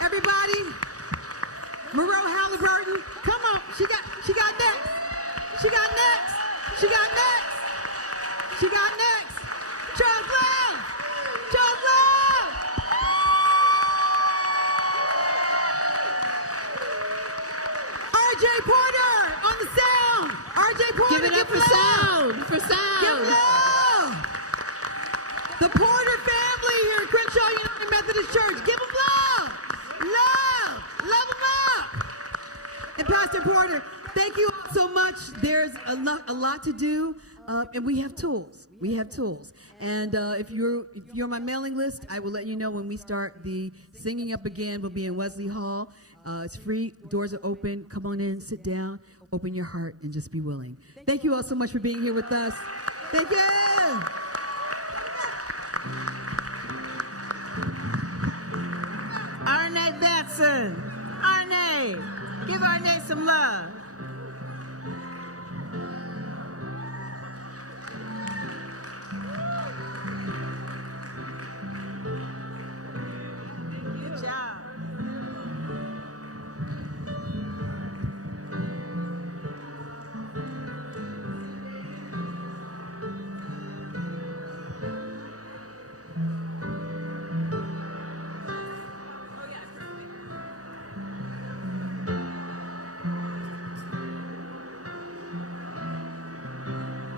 Everybody. Moreau Halliburton, come on. She got next. She got next. She got next. She got next. Charles Love. Charles Love. RJ Porter on the sound. RJ Porter. Give it up for sound. For sound. Give love. The Porter family here at Crenshaw United Methodist Church. Give them love. Love. Love them up. And Pastor Porter, thank you all so much. There's a lot to do, and we have tools. We have tools. And if you're on my mailing list, I will let you know when we start the Singing Up Again. We'll be in Wesley Hall. It's free. Doors are open. Come on in, sit down, open your heart, and just be willing. Thank you all so much for being here with us. Thank you. Arnay Batson. Arnay. Give our name some love.